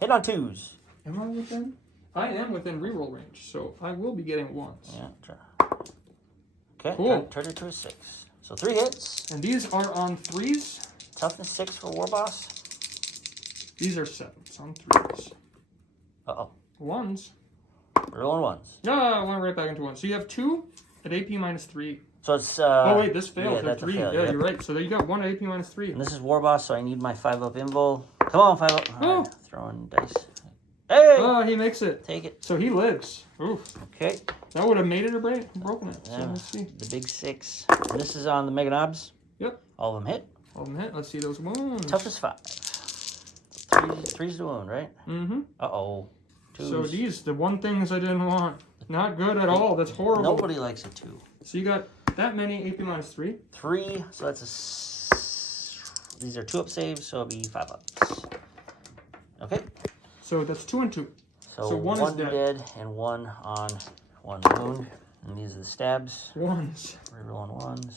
Hit on 2s. Am I within? I am within reroll range, so I will be getting 1s. Yeah, try. Okay, cool. Turn it to a 6. So 3 hits. And these are on 3s. Toughness 6 for war boss. These are 7s on 3s. Uh-oh. 1s. We're going 1s. No, I went right back into 1. So you have 2 at AP -3. So it's... oh, wait, this failed. Yeah, that's 3. a fail. Yeah, Yep. you're right. So there you go. 1 at AP -3. And this is War Boss, so I need my 5-up invul. Come on, 5-up. Oh. Right, throwing dice. Hey! Oh, he makes it. Take it. So he lives. Oof. Okay. That would have made it or broken it. So Yeah, let's see. the big 6. And this is on the Mega Knobs. Yep. All of them hit. All of them hit. Let's see those wounds. Toughest 5. Three's the wound, right? Mm-hmm. Uh-oh. 2s. So these, the one things I didn't want. Not good at all. That's horrible. Nobody likes a 2. So you got that many AP -3. 3, so that's these are 2-up saves, so it'll be 5-ups. Okay. So that's 2 and 2. So one is dead. And 1 on 1 wound. And these are the stabs. 1s. Rerolling 1s.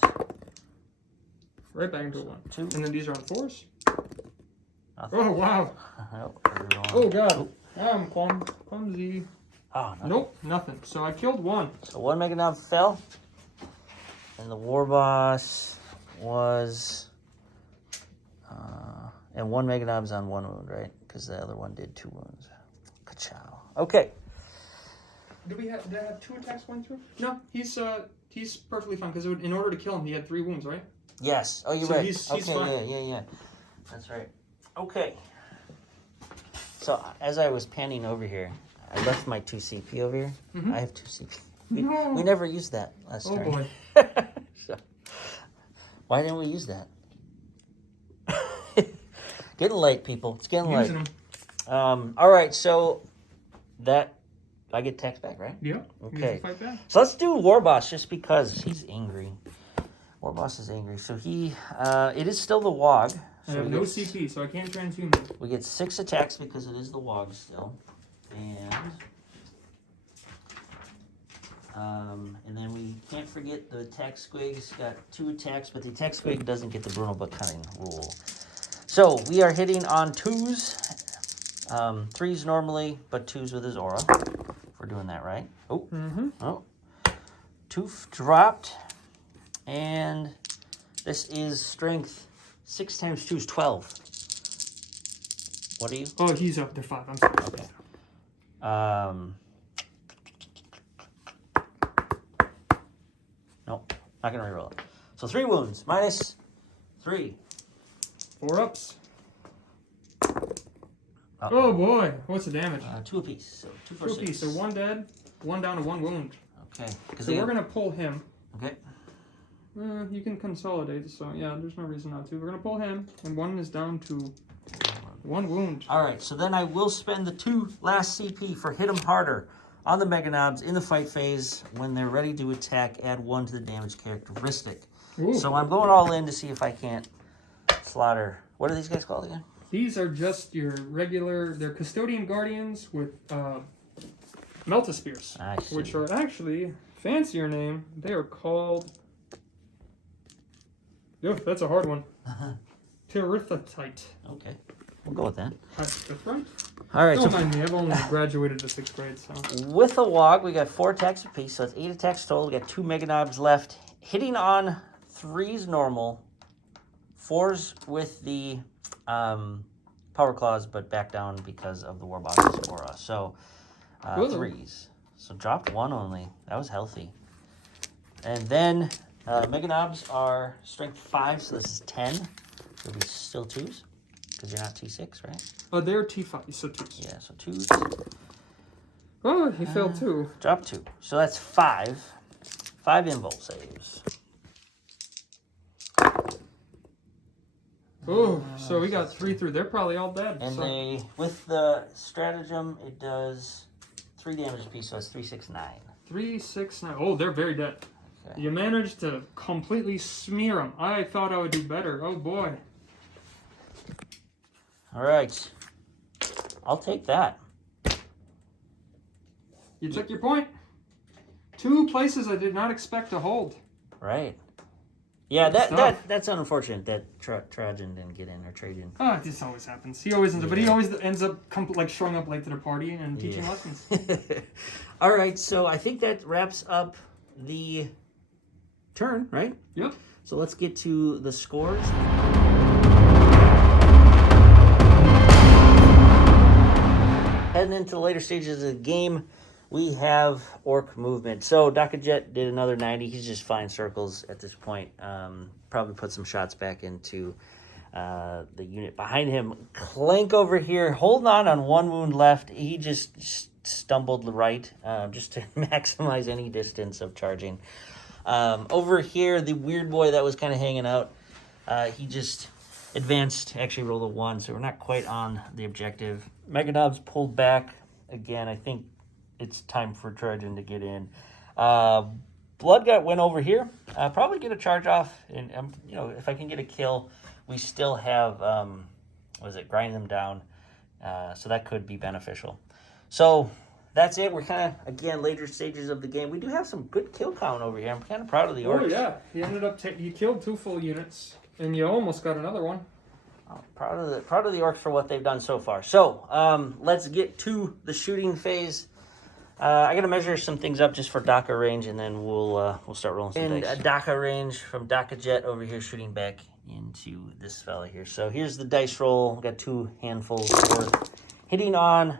Right back into 1. 2. And then these are on 4s. Nothing. Oh, wow. Nope. Rerolling. Oh, God. I'm clumsy. Oh, nothing. Nope, nothing. So I killed 1. So 1 Mega Knob fell. And the War Boss was... and 1 Mega Knob's on 1 wound, right? Because the other one did 2 wounds. Ka-chow. Okay. Did I have 2 attacks going through? No, he's perfectly fine because in order to kill him, he had 3 wounds, right? Yes. Oh, you're So right. he's okay, fine. yeah. That's right. Okay. So as I was panning over here, I left my 2 CP over here. Mhm. I have 2 CP. No. We never used that last Oh, turn. boy. So, why didn't we use that? Getting late, people. It's getting late. Using them. All right, so that I get text back, right? Yeah. Okay. Fight back. So let's do War Boss just because he's angry. War Boss is angry. So it is still the WOG. I So have no CP, so I can't transhuman. we get 6 attacks because it is the WOG still. And then we can't forget the attack squig's got 2 attacks, but the attack squig doesn't get the Bruno Butt Cunning rule. So we are hitting on 2s, 3s normally, but 2s with his aura. If we're doing that right. Oh, oh, 2 dropped, and this is strength. 6 times 2 is 12. What are you? Oh, he's up to 5. I'm sorry. Okay. Nope, not gonna reroll it. So 3 wounds, minus 3. 4 ups. Uh-oh. Oh boy, what's the damage? 2 apiece, so 2 for 2 6. apiece, so 1 dead, 1 down to 1 wound. Okay. So we're gonna pull him. Okay. You can consolidate, so yeah, there's no reason not to. We're gonna pull him, and 1 is down to 1 wound. All right, so then I will spend the 2 last CP for hit him harder on the Mega Knobs in the fight phase. When they're ready to attack, add 1 to the damage characteristic. Ooh. So I'm going all in to see if I can't slaughter. What are these guys called again? These are just your regular, they're Custodian Guardians with Melta-Spears, I see. which are actually, fancier name, they are called, that's a hard one, Pyrithotite. Okay, we'll go with that. That's right. All right, Don't so mind me, I've only graduated to 6th grade, so. with a WOG, we got 4 attacks apiece, so that's 8 attacks total. We got 2 Mega Knobs left. Hitting on 3s normal, 4s with the Power Claws, but back down because of the War Boss's aura. So 3s. So dropped 1 only. That was healthy. And then Mega Knobs are strength 5, so this is 10. It'll be still 2s because you're not T6, right? Oh, they're T5, so 2s. Yeah, so 2s. Oh, he failed 2. Drop 2. So that's 5. 5 invul saves. Oh, so we got 3 through. They're probably all dead. And so. with the stratagem, it does 3 damage apiece, so it's 3, 6, 9. 3, 6, 9. Oh, they're very dead. Okay. You managed to completely smear them. I thought I would do better. Oh, boy. All right. I'll take that. You took your point. 2 places I did not expect to hold. Right. Yeah, that's unfortunate that Trajan didn't get in, or Trajan. Oh, this always happens. He always ends up, but he always ends up like showing up late to the party and teaching lessons. All right, so I think that wraps up the turn, right? Yep. So let's get to the scores. later stages of the game, we have Ork movement. So Dakajet did another 90. He's just flying circles at this point. Probably put some shots back into the unit behind him. Clank over here, holding on one wound left. He just stumbled right, just to maximize any distance of charging. Over here, the weird boy that was kind of hanging out, he just advanced, actually rolled a 1, so we're not quite on the objective. Meganob's pulled back again. I think it's time for Trojan to get in. Bloodgut went over here. Probably get a charge off, and you know, if I can get a kill, we still have grind them down, so that could be beneficial. So that's it. We're kind of, again, later stages of the game. We do have some good kill count over here. I'm kind of proud of the Orks. Oh yeah, he ended up he killed 2 full units, and you almost got another one. I'm proud of the Orks for what they've done so far. So let's get to the shooting phase. I got to measure some things up just for Daka range, and then we'll start rolling some dice. And Daka range from Dakajet over here shooting back into this fella here. So here's the dice roll. We've got 2 handfuls worth. Hitting on,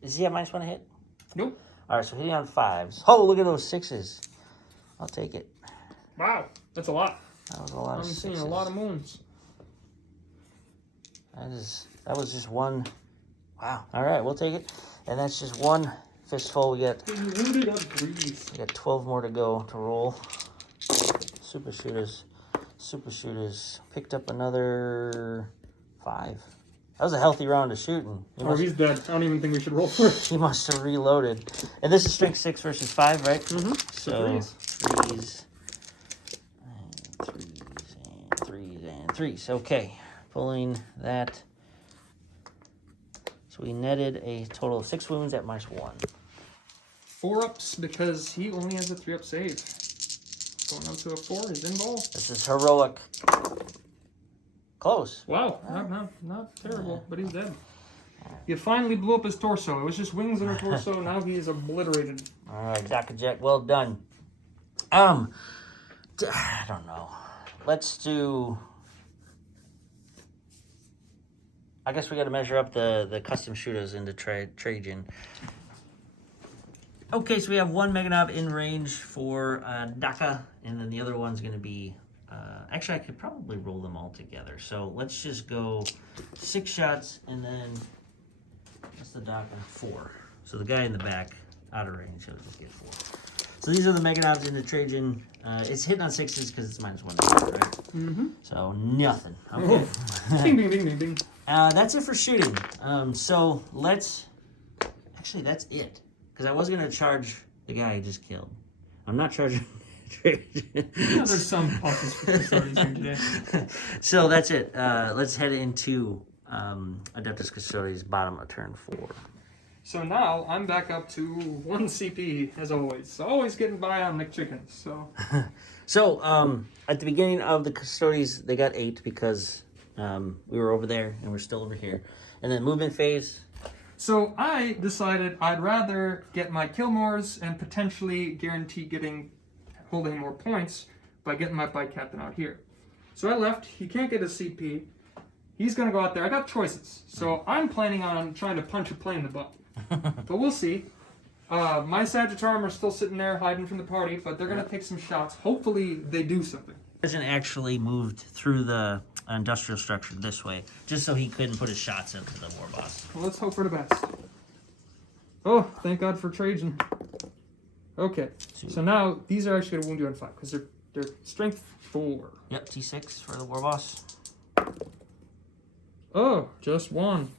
does he have -1 to hit? Nope. All right, so hitting on 5s. Oh, look at those 6s. I'll take it. Wow, that's a lot. That was a lot of 6s. I'm seeing a lot of moons. That was just one. Wow. All right, we'll take it. And that's just one fistful. We got 12 more to go to roll. Super shooters. Picked up another 5. That was a healthy round of shooting. He's dead. I don't even think we should roll for it. He must have reloaded. And this is strength 6 versus 5, right? Mm-hmm. So 3s. And 3s and 3s. Okay. Pulling that. So we netted a total of 6 wounds at -1. 4 ups because he only has a 3-up save. Going up to a 4 is involved. This is heroic. Close. Wow, not terrible, but he's dead. You finally blew up his torso. It was just wings on her torso. Now he is obliterated. All right, Dakajet, well done. I don't know. Let's do. I guess we got to measure up the custom shooters into Trajan. Okay, so we have 1 Meganob in range for Daka, and then the other one's going to be... actually, I could probably roll them all together. So let's just go 6 shots, and then... What's the Daka? 4. So the guy in the back, out of range, he'll get 4. So these are the Meganobs in the Trajan. It's hitting on 6s because it's -1 to hit, right? Mm-hmm. So nothing. Okay. Ding, ding, ding, ding, ding. That's it for shooting. So let's... Actually, that's it. Because I was going to charge the guy I just killed. I'm not charging... There's some pauses for Custodians here today. So that's it. Let's head into Adeptus Custodes, bottom of turn 4. So now I'm back up to 1 CP, as always. Always getting by on McChickens, so... So, at the beginning of the Custodies, they got 8 because we were over there and we're still over here. And then movement phase. So I decided I'd rather get my Killmores and potentially guarantee holding more points by getting my bike captain out here. So I left. He can't get a CP. He's going to go out there. I got choices. So I'm planning on trying to punch a plane in the butt. But we'll see. My Sagittarium are still sitting there hiding from the party, but they're going to take some shots. Hopefully they do something. Hasn't actually moved through the industrial structure this way, just so he couldn't put his shots into the war boss. Well, let's hope for the best. Oh, thank God for Trajan. Okay, so now these are actually going to wound you on 5 because they're strength 4. Yep, T6 for the war boss. Oh, just 1.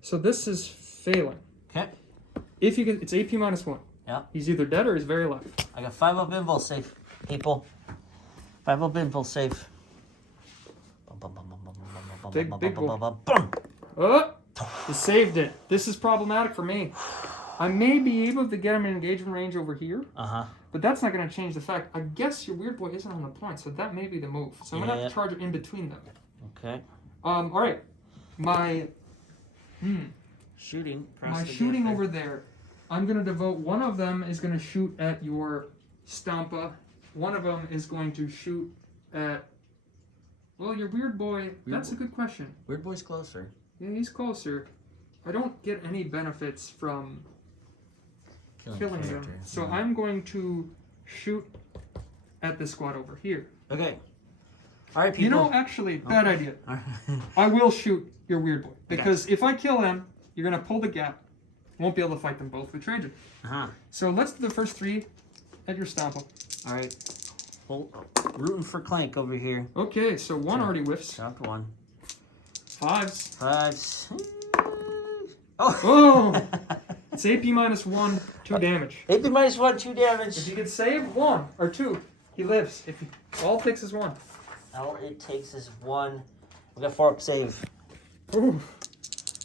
So this is failing. Okay. If you get, it's AP -1. Yeah. He's either dead or he's very left. I got 5 up impulse safe, people. 5 up impulse safe. Big boy. Boom. Oh, he saved it. This is problematic for me. I may be able to get him in engagement range over here. But that's not going to change the fact. I guess your weird boy isn't on the point, so that may be the move. So I'm going to have to charge it in between them. Okay. All right. My shooting. My shooting over there. I'm going to devote. One of them is going to shoot at your Stampa. One of them is going to shoot at. Well, your weird boy. That's a good question. Weird boy's closer. Yeah, he's closer. I don't get any benefits from killing them. So I'm going to shoot at this squad over here. Okay. All right, people. You know, actually, bad idea. I will shoot your weird boy. Because if I kill them, you're going to pull the gap. Won't be able to fight them both with Trajan. So let's do the first 3 at your stomp. All right. Well, rooting for Clank over here. Okay, so 1 already whiffs. Chopped 1. 5s. 5s. Oh! It's AP -1, 2 damage. AP -1, 2 damage. If you can save 1 or 2, he lives. If he, all it takes is 1. All it takes is 1. We got 4 up save. Ooh.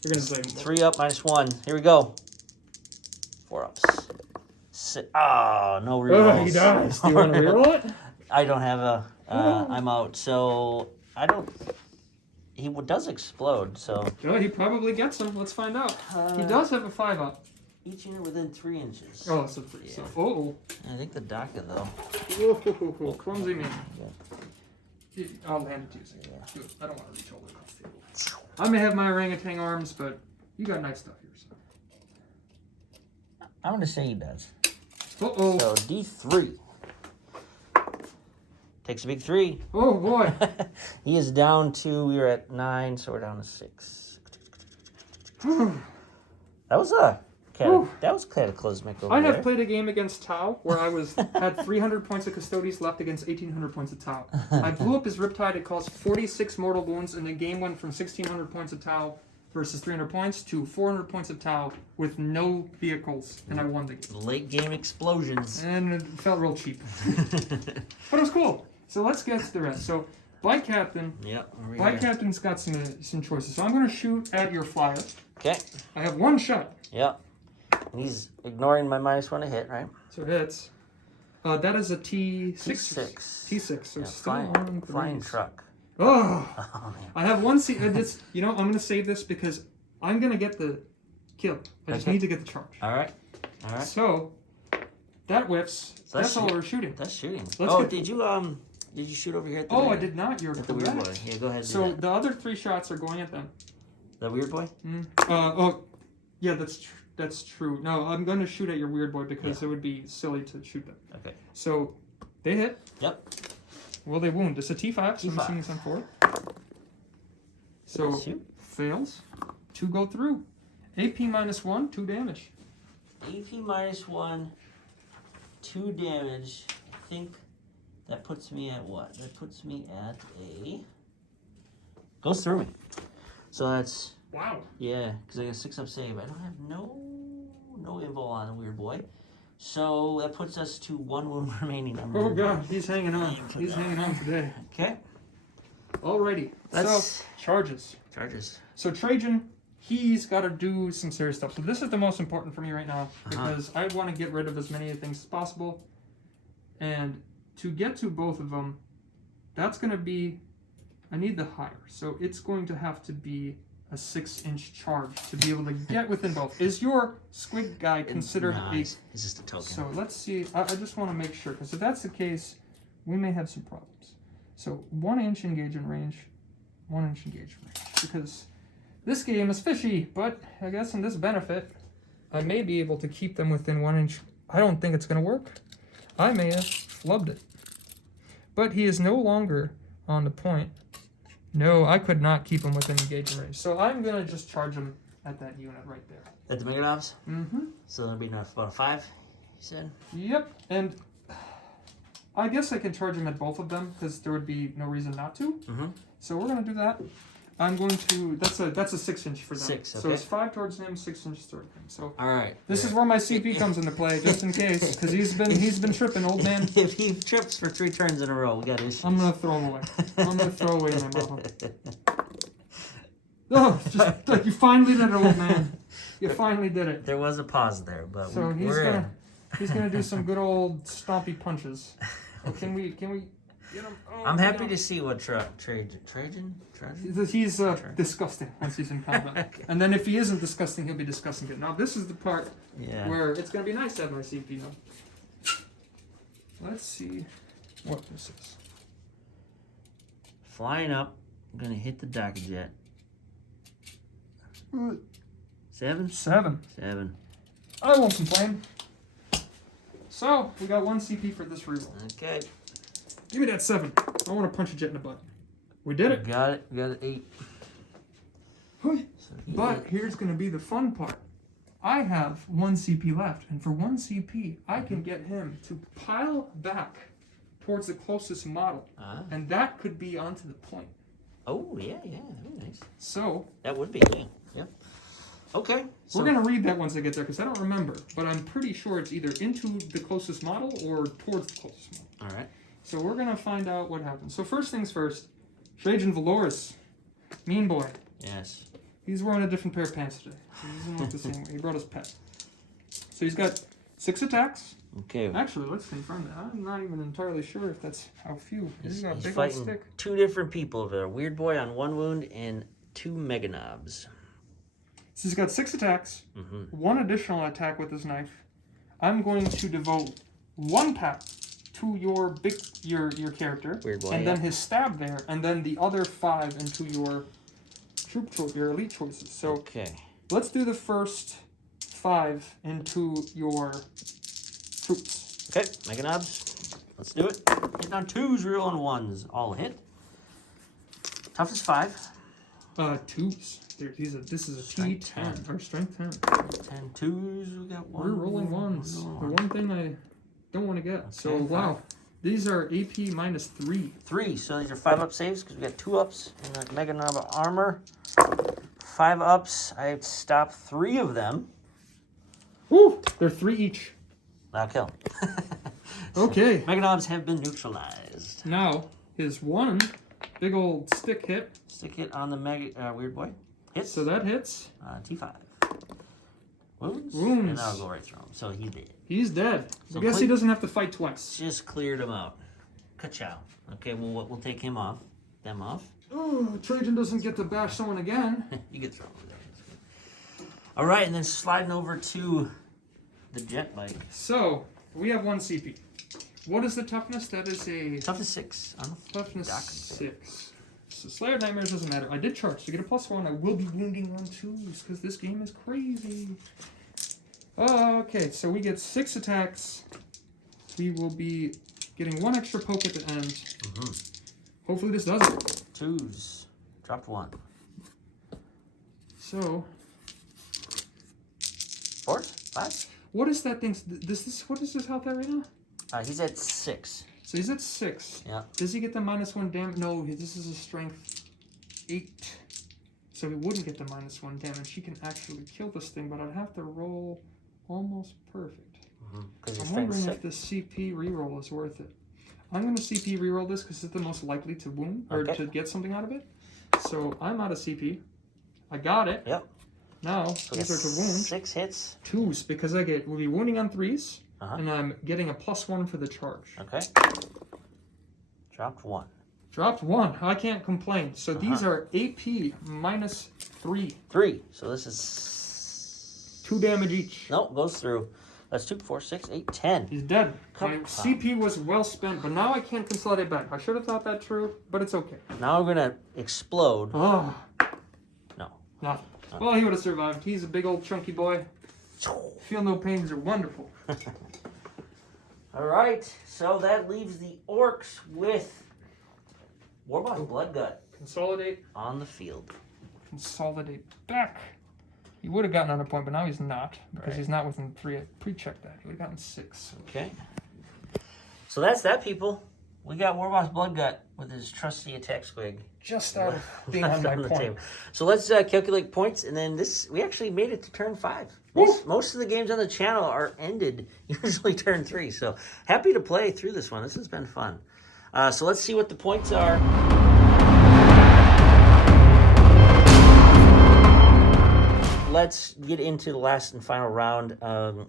You're gonna save 3 up -1. Here we go. 4 ups. No rerolls. Oh, he dies. Do you want to reroll it? I don't have a. I'm out. So I don't. He does explode. So. Oh, he probably gets him. Let's find out. He does have a 5 up. Each unit within 3 inches. Oh, so 3. Yeah. So, I think the DACA though. Oh, clumsy man. I'll hand it to you. Good. I don't want to reach all the way across the table. I may have my orangutan arms, but you got nice stuff here. So. I'm gonna say he does. Uh-oh. So D3. Takes a big 3. Oh boy. He is down to. We were at 9, so we're down to 6. That was cataclysmic over I there. have played a game against Tau where I had 300 points of Custodes left against 1,800 points of Tau. I blew up his Riptide. It caused 46 mortal wounds, and the game went from 1,600 points of Tau versus 300 points to 400 points of Tau with no vehicles, and I won the game. Late game explosions. And it felt real cheap. But it was cool. So let's get to the rest. So, Bike Captain. Yep. Bike Captain's got some choices. So I'm going to shoot at your flyer. Okay. I have 1 shot. Yep. He's ignoring my -1 to hit, right? So hits. That is a T6. T6. So still flying truck. Oh, Man. I have 1 seat. You know, I'm going to save this because I'm going to get the kill. I just need to get the charge. All right. So that whiffs. So that's all we're shooting. That's shooting. Did you shoot over here at the I did not. You're at the weird boy. Yeah, go ahead. So the other 3 shots are going at them. The weird boy? Yeah, that's true. No, I'm going to shoot at your weird boy because it would be silly to shoot them. Okay. So they hit. Yep. Well, they wound. It's a T5, so I'm assuming it's on 4. So fails. 2 go through. AP -1, 2 damage. AP -1, 2 damage. I think that puts me at what? That puts me at a. Goes through me. So that's. Wow. Yeah, because I got a 6 up save. I don't have no invul on the weird boy. So that puts us to 1 wound remaining. Oh god, he's hanging on. He's hanging on today. Okay. Alrighty. So charges. So Trajan, he's got to do some serious stuff. So this is the most important for me right now because I want to get rid of as many things as possible. And to get to both of them, that's going to be. I need the higher. So it's going to have to be a 6-inch charge to be able to get within both. Is your squig guy considered it's just a token. So let's see. I just want to make sure, because if that's the case, we may have some problems. So 1-inch engagement range, 1-inch engagement range. Because this game is fishy, but I guess in this benefit, I may be able to keep them within 1 inch. I don't think it's going to work. I may have flubbed it. But he is no longer on the point. No, I could not keep him within engagement range. So I'm going to just charge him at that unit right there. At the Megadovs? Mm-hmm. So that'll be about a 5, you said? Yep, and I guess I can charge him at both of them because there would be no reason not to. Mm-hmm. So we're going to do that. I'm going to... That's a 6-inch for them. 6, okay. So it's 5 towards him, 6 inches toward him. So all right. This is where my CP comes into play, just in case, because he's been tripping, old man. If he trips for 3 turns in a row, we got issues. I'm gonna throw him away. I'm gonna throw away my mama. Oh, just like you finally did it, old man. You finally did it. There was a pause there, but so he's gonna do some good old stompy punches. Oh, can we get him? Oh, I'm happy to see what Trajan? He's disgusting once he's in combat. Okay. And then if he isn't disgusting, he'll be disgusting good. Now this is the part where it's going to be nice to have my CP now. Let's see what this is. Flying up, I'm going to hit the Docker Jet. 7? 7. 7. I won't complain. So, we got 1 CP for this reroll. Okay. Give me that 7. I want to punch a jet in the butt. We did it. Got it. We got it 8. But here's going to be the fun part. I have 1 CP left, and for 1 CP, I can get him to pile back towards the closest model, and that could be onto the point. Oh, yeah, very nice. So that would be, yeah. Okay. So we're going to read that once I get there, because I don't remember, but I'm pretty sure it's either into the closest model or towards the closest model. All right. So we're going to find out what happens. So first things first, Trajan Valoris, mean boy. Yes. He's wearing a different pair of pants today. He doesn't look the same way. He brought his pet. So he's got 6 attacks. Okay. Actually, let's confirm that. I'm not even entirely sure if that's how few. He's got a big old fighting stick. 2 different people over there. Weird boy on 1 wound and 2 mega knobs. So he's got 6 attacks. 1 additional attack with his knife. I'm going to devote 1 tap to your character. Weird boy. And then his stab there, and then the other 5 into your your elite choices. So okay. Let's do the first 5 into your troops. Okay, mega knobs. Let's do it. Hit on 2s, real on 1s. All hit. Toughest 5. 2s. This is a Strength T10 or strength 10. 10 2s. We got 1. We're rolling 1s. The one thing I don't want to get. Okay, so wow. These are AP minus 3. 3. So these are 5-up saves because we got 2 ups in the mega knob of armor. 5 ups. I stopped 3 of them. Woo! They're 3 each. Now kill. Okay. Mega knobs have been neutralized. Now his 1 big old stick hit. Stick hit on the mega weird boy. Hits. So that hits. T5. Wounds. Wounds. And I'll go right through him. So he's dead. He's dead. So I guess he doesn't have to fight twice. Just cleared him out. Ka-chow. Okay, well, we'll take him off. Them off. Oh, Trajan doesn't get to bash someone again. You get thrown over there. All right, and then sliding over to the jet bike. So, we have 1 CP. What is the toughness? That is a... Toughness 6. On the toughness 6. So Slayer of Nightmares doesn't matter. I did charge to get a +1. I will be wounding on 2s because this game is crazy. Okay, so we get 6 attacks. We will be getting 1 extra poke at the end. Hopefully this does it. 2s. Dropped 1. So... 4? 5? What is that thing? What is his health at right now? He's at 6. So he's at 6. Yeah. Does he get the -1 damage? No, this is a strength 8. So he wouldn't get the -1 damage. He can actually kill this thing, but I'd have to roll almost perfect. I'm wondering if the CP reroll is worth it. I'm going to CP reroll this because it's the most likely to wound or to get something out of it. So I'm out of CP. I got it. Yep. Now these are to wound. 6 hits. 2s because we'll be wounding on 3s. And I'm getting a +1 for the charge. Okay. Dropped 1. Dropped 1. I can't complain. So these are AP minus 3. 3. So this is 2 damage each. No, goes through. That's 2, 4, 6, 8, 10. He's dead. My CP was well spent, but now I can't consolidate back. I should have thought that true, but it's okay. Now we're gonna explode. Oh. No. Nothing. Well, he would have survived. He's a big old chunky boy. Feel no pains are wonderful. All right, so that leaves the Orks with Warboss Bloodgut. Consolidate. On the field. Consolidate back. He would have gotten on a point, but now he's not because he's not within 3. I pre-checked that. He would have gotten 6. Okay. So that's that, people. We got Warboss Bloodgut with his trusty attack squig. Just out of being on my point. Table. So let's calculate points, and then we actually made it to turn 5. Most of the games on the channel are ended usually turn 3. So happy to play through this one. This has been fun. So let's see what the points are. Let's get into the last and final round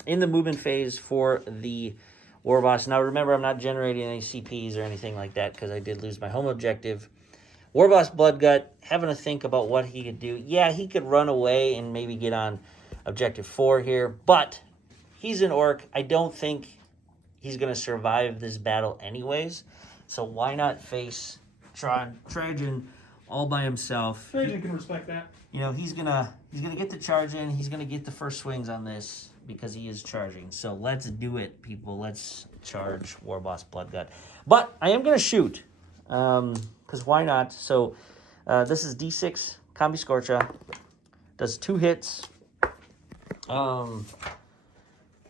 in the movement phase for the Warboss. Now remember, I'm not generating any CPs or anything like that because I did lose my home objective. Warboss Bloodgut, having to think about what he could do. Yeah, he could run away and maybe get on objective 4 here, but he's an orc. I don't think he's going to survive this battle anyways, so why not face Trajan all by himself? Trajan can respect that. You know, he's gonna get the charge in. He's gonna get the first swings on this. because he is charging. So let's do it, people. Let's charge Warboss Bloodgut. But I am going to shoot, because why not? So this is D6 Combi Scorcha. Does 2 hits. I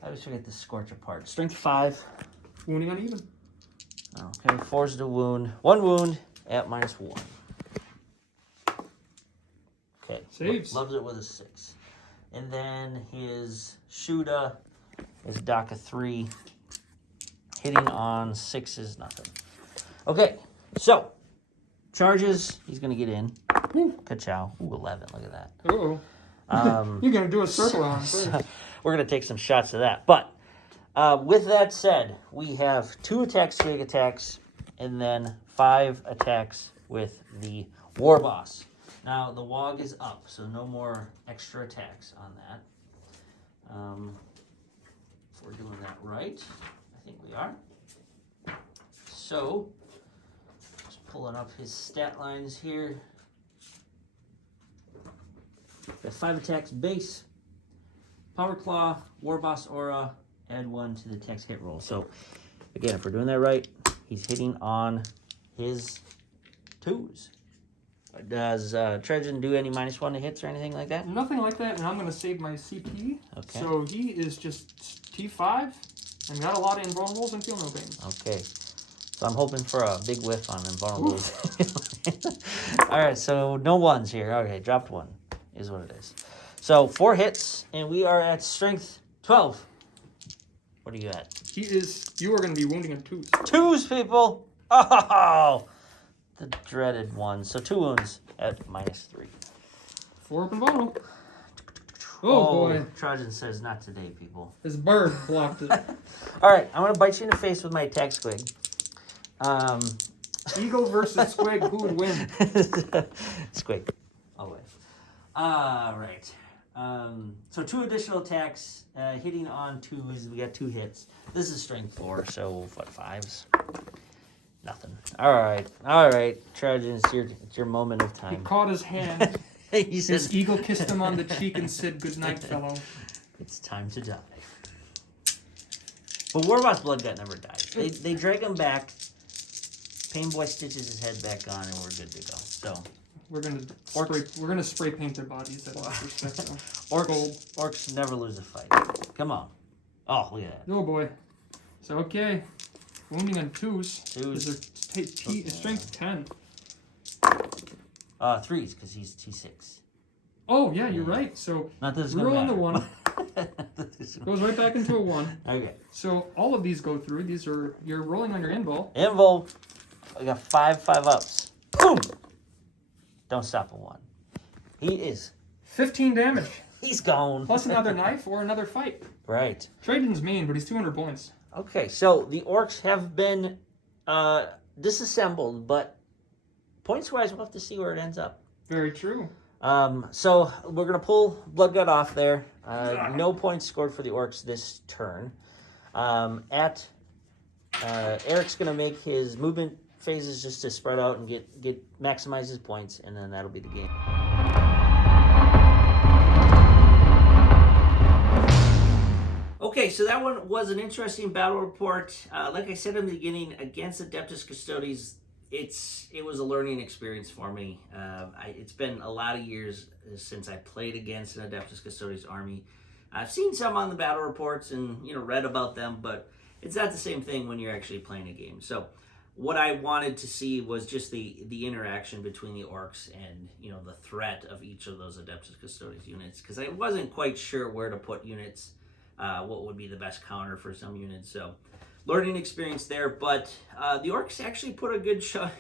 always forget the Scorch apart. Strength 5. Wounding uneven. Okay, 4's the wound. 1 wound at -1. Okay. Saves. Loves it with a 6. And then his Shuda is DACA 3. Hitting on 6 is nothing. Okay, so charges. He's going to get in. Ka-chow. Ooh, 11. Look at that. Uh-oh. You're going to do a circle on first. We're going to take some shots of that. But with that said, we have 2 attacks, swing attacks, and then 5 attacks with the Warboss. Now, the WOG is up, so no more extra attacks on that. If we're doing that right, I think we are. So, just pulling up his stat lines here. Got 5 attacks base, Power Claw, Warboss Aura, add 1 to the attacks hit roll. So, again, if we're doing that right, he's hitting on his 2s. Does Trajan do any -1 to hits or anything like that? Nothing like that, and I'm going to save my CP. Okay. So he is just T5 and got a lot of invulnerables and feel no pain. Okay. So I'm hoping for a big whiff on invulnerables. All right, so no 1s here. Okay, dropped 1 is what it is. So 4 hits, and we are at strength 12. What are you at? You are going to be wounding in 2s. 2s, people! Oh! The dreaded 1. So 2 wounds at -3. 4 open vulnerable. Oh, boy. Trajan says not today, people. His bird blocked it. All right, I'm going to bite you in the face with my attack squig. Eagle versus squig, who would win? Squig. Always. All right. So 2 additional attacks, hitting on 2s. We got 2 hits. This is strength 4, so what, 5s? Nothing. All right. Trajan, it's your moment of He time. caught his hand. He said, His eagle kissed him on the cheek and said, "Good night, fellow." it's time to die. But Warboss Bloodgut never dies. They drag him back. Painboy stitches his head back on, and we're good to go. So we're gonna spray paint their bodies. At respect, though. Orks never lose a fight. Come on. Oh, look at that. Oh boy. So okay, wounding on 2s. 2s. Is strength 10. 3s because he's T6. Oh yeah, you're right. So Not that it's we gonna roll into matter. 1. Goes right back into a 1. Okay. So all of these go through. You're rolling on your invul. Invul. I got 5 5-ups. Boom. Don't stop a 1. He is. 15 damage. He's gone. Plus another knife or another fight. Right. Trajan's mean, but he's 200 points. Okay, so the Orks have been disassembled, but points-wise, we'll have to see where it ends up. Very true. So we're going to pull Bloodgut off there. No points scored for the Orks this turn. Erik's going to make his movement phases just to spread out and get maximize his points, and then that'll be the game. Okay, so that one was an interesting battle report. Like I said in the beginning, against Adeptus Custodes, it was a learning experience for me. It's been a lot of years since I played against an Adeptus Custodes army. I've seen some on the battle reports and read about them, but it's not the same thing when you're actually playing a game. So what I wanted to see was just the interaction between the Orks and the threat of each of those Adeptus Custodes units, because I wasn't quite sure where to put units. What would be the best counter for some units. So learning experience there, but the Orks actually put a good shot.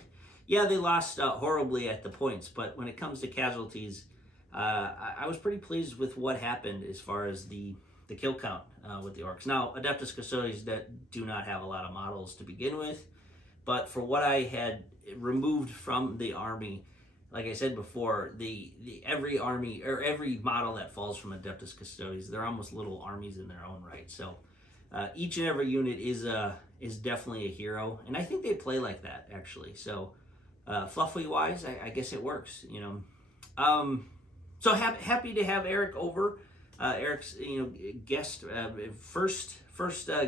Yeah, they lost horribly at the points, but when it comes to casualties, I was pretty pleased with what happened as far as the kill count with the Orks. Now, Adeptus Custodes that do not have a lot of models to begin with, but for what I had removed from the army, like I said before, every army or every model that falls from Adeptus Custodes, they're almost little armies in their own right. So each and every unit is definitely a hero, and I think they play like that actually. So fluffy wise, I guess it works. So happy to have Erik over. Erik's guest first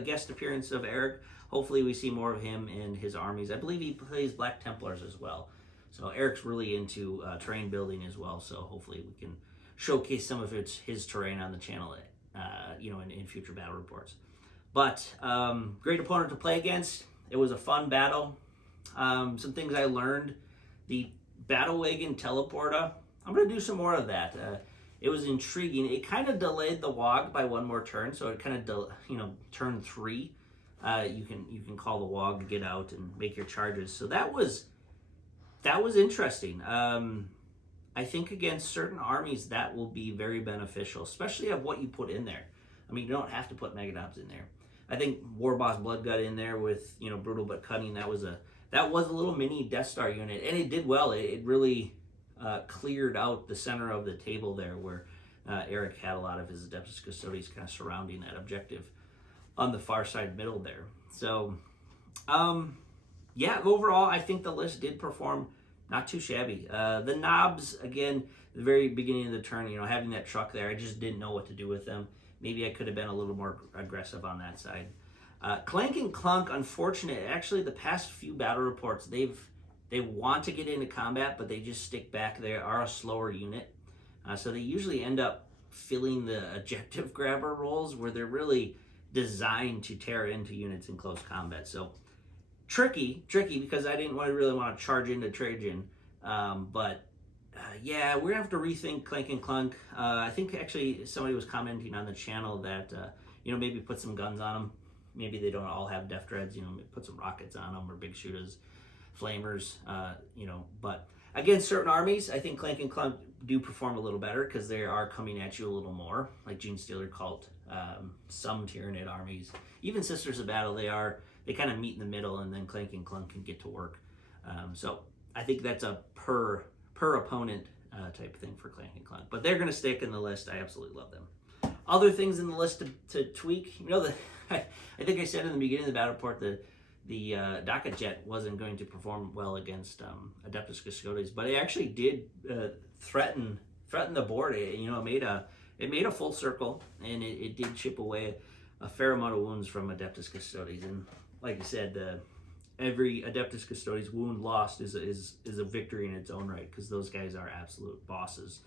guest appearance of Erik. Hopefully we see more of him and his armies. I believe he plays Black Templars as well. So Erik's really into terrain building as well. So hopefully we can showcase some of his terrain on the channel, in future battle reports. But great opponent to play against. It was a fun battle. Some things I learned. The Battle Wagon Teleporter. I'm going to do some more of that. It was intriguing. It kind of delayed the WOG by one more turn, so it kind of, turn 3. You can call the WOG to get out and make your charges. So that was interesting. I think against certain armies that will be very beneficial, especially of what you put in there. I mean, you don't have to put Megadobs in there. I think Warboss Bloodgut in there with Brutal but Cunning. That was a little mini Death Star unit, and it did well. It really cleared out the center of the table there, where Erik had a lot of his Adeptus Custodes kind of surrounding that objective on the far side middle there. So, overall, I think the list did perform not too shabby. The knobs, again, the very beginning of the turn, having that truck there, I just didn't know what to do with them. Maybe I could have been a little more aggressive on that side. Clank and Clunk, unfortunate. Actually, the past few battle reports, they want to get into combat, but they just stick back. They are a slower unit. So they usually end up filling the objective grabber roles where they're really designed to tear into units in close combat. So tricky because I didn't really want to charge into Trajan. We're going to have to rethink Clank and Clunk. I think actually somebody was commenting on the channel that, maybe put some guns on them. Maybe they don't all have Def Dreads, put some rockets on them or big shooters, flamers, But against certain armies, I think Clank and Clunk do perform a little better because they are coming at you a little more, like Gene Stealer Cult, some Tyranid armies. Even Sisters of Battle, they kind of meet in the middle, and then Clank and Clunk can get to work. So I think that's a per opponent type thing for Clank and Clunk. But they're going to stick in the list. I absolutely love them. Other things in the list to tweak, I think I said in the beginning of the battle report that the Docket Jet wasn't going to perform well against Adeptus Custodes, but it actually did threaten the board. It made a full circle, and it did chip away a fair amount of wounds from Adeptus Custodes. And like I said, every Adeptus Custodes wound lost is a victory in its own right, because those guys are absolute bosses.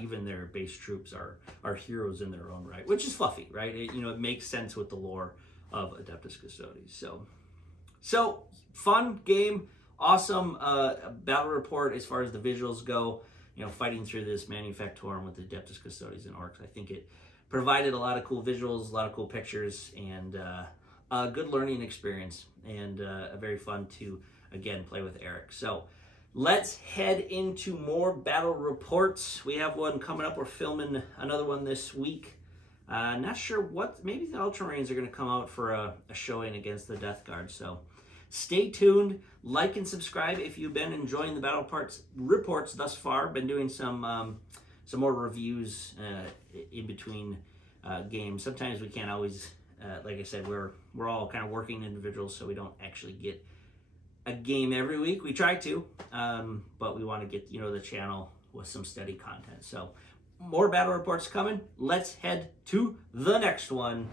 Even their base troops are heroes in their own right, which is fluffy, right? It makes sense with the lore of Adeptus Custodes. So fun game, awesome battle report as far as the visuals go. Fighting through this Manufactorum with the Adeptus Custodes and Orks. I think it provided a lot of cool visuals, a lot of cool pictures, and a good learning experience, and a very fun to, again, play with Erik. So let's head into more battle reports. We have one coming up. We're filming another one this week. Not sure what, maybe the Ultramarines are going to come out for a showing against the Death Guard. So stay tuned, like and subscribe if you've been enjoying the battle reports thus far. Been doing some more reviews in between games. Sometimes we can't always, like I said, we're all kind of working individuals, so we don't actually get a game every week. We try to, but we want to get the channel with some steady content. So more battle reports coming. Let's head to the next one.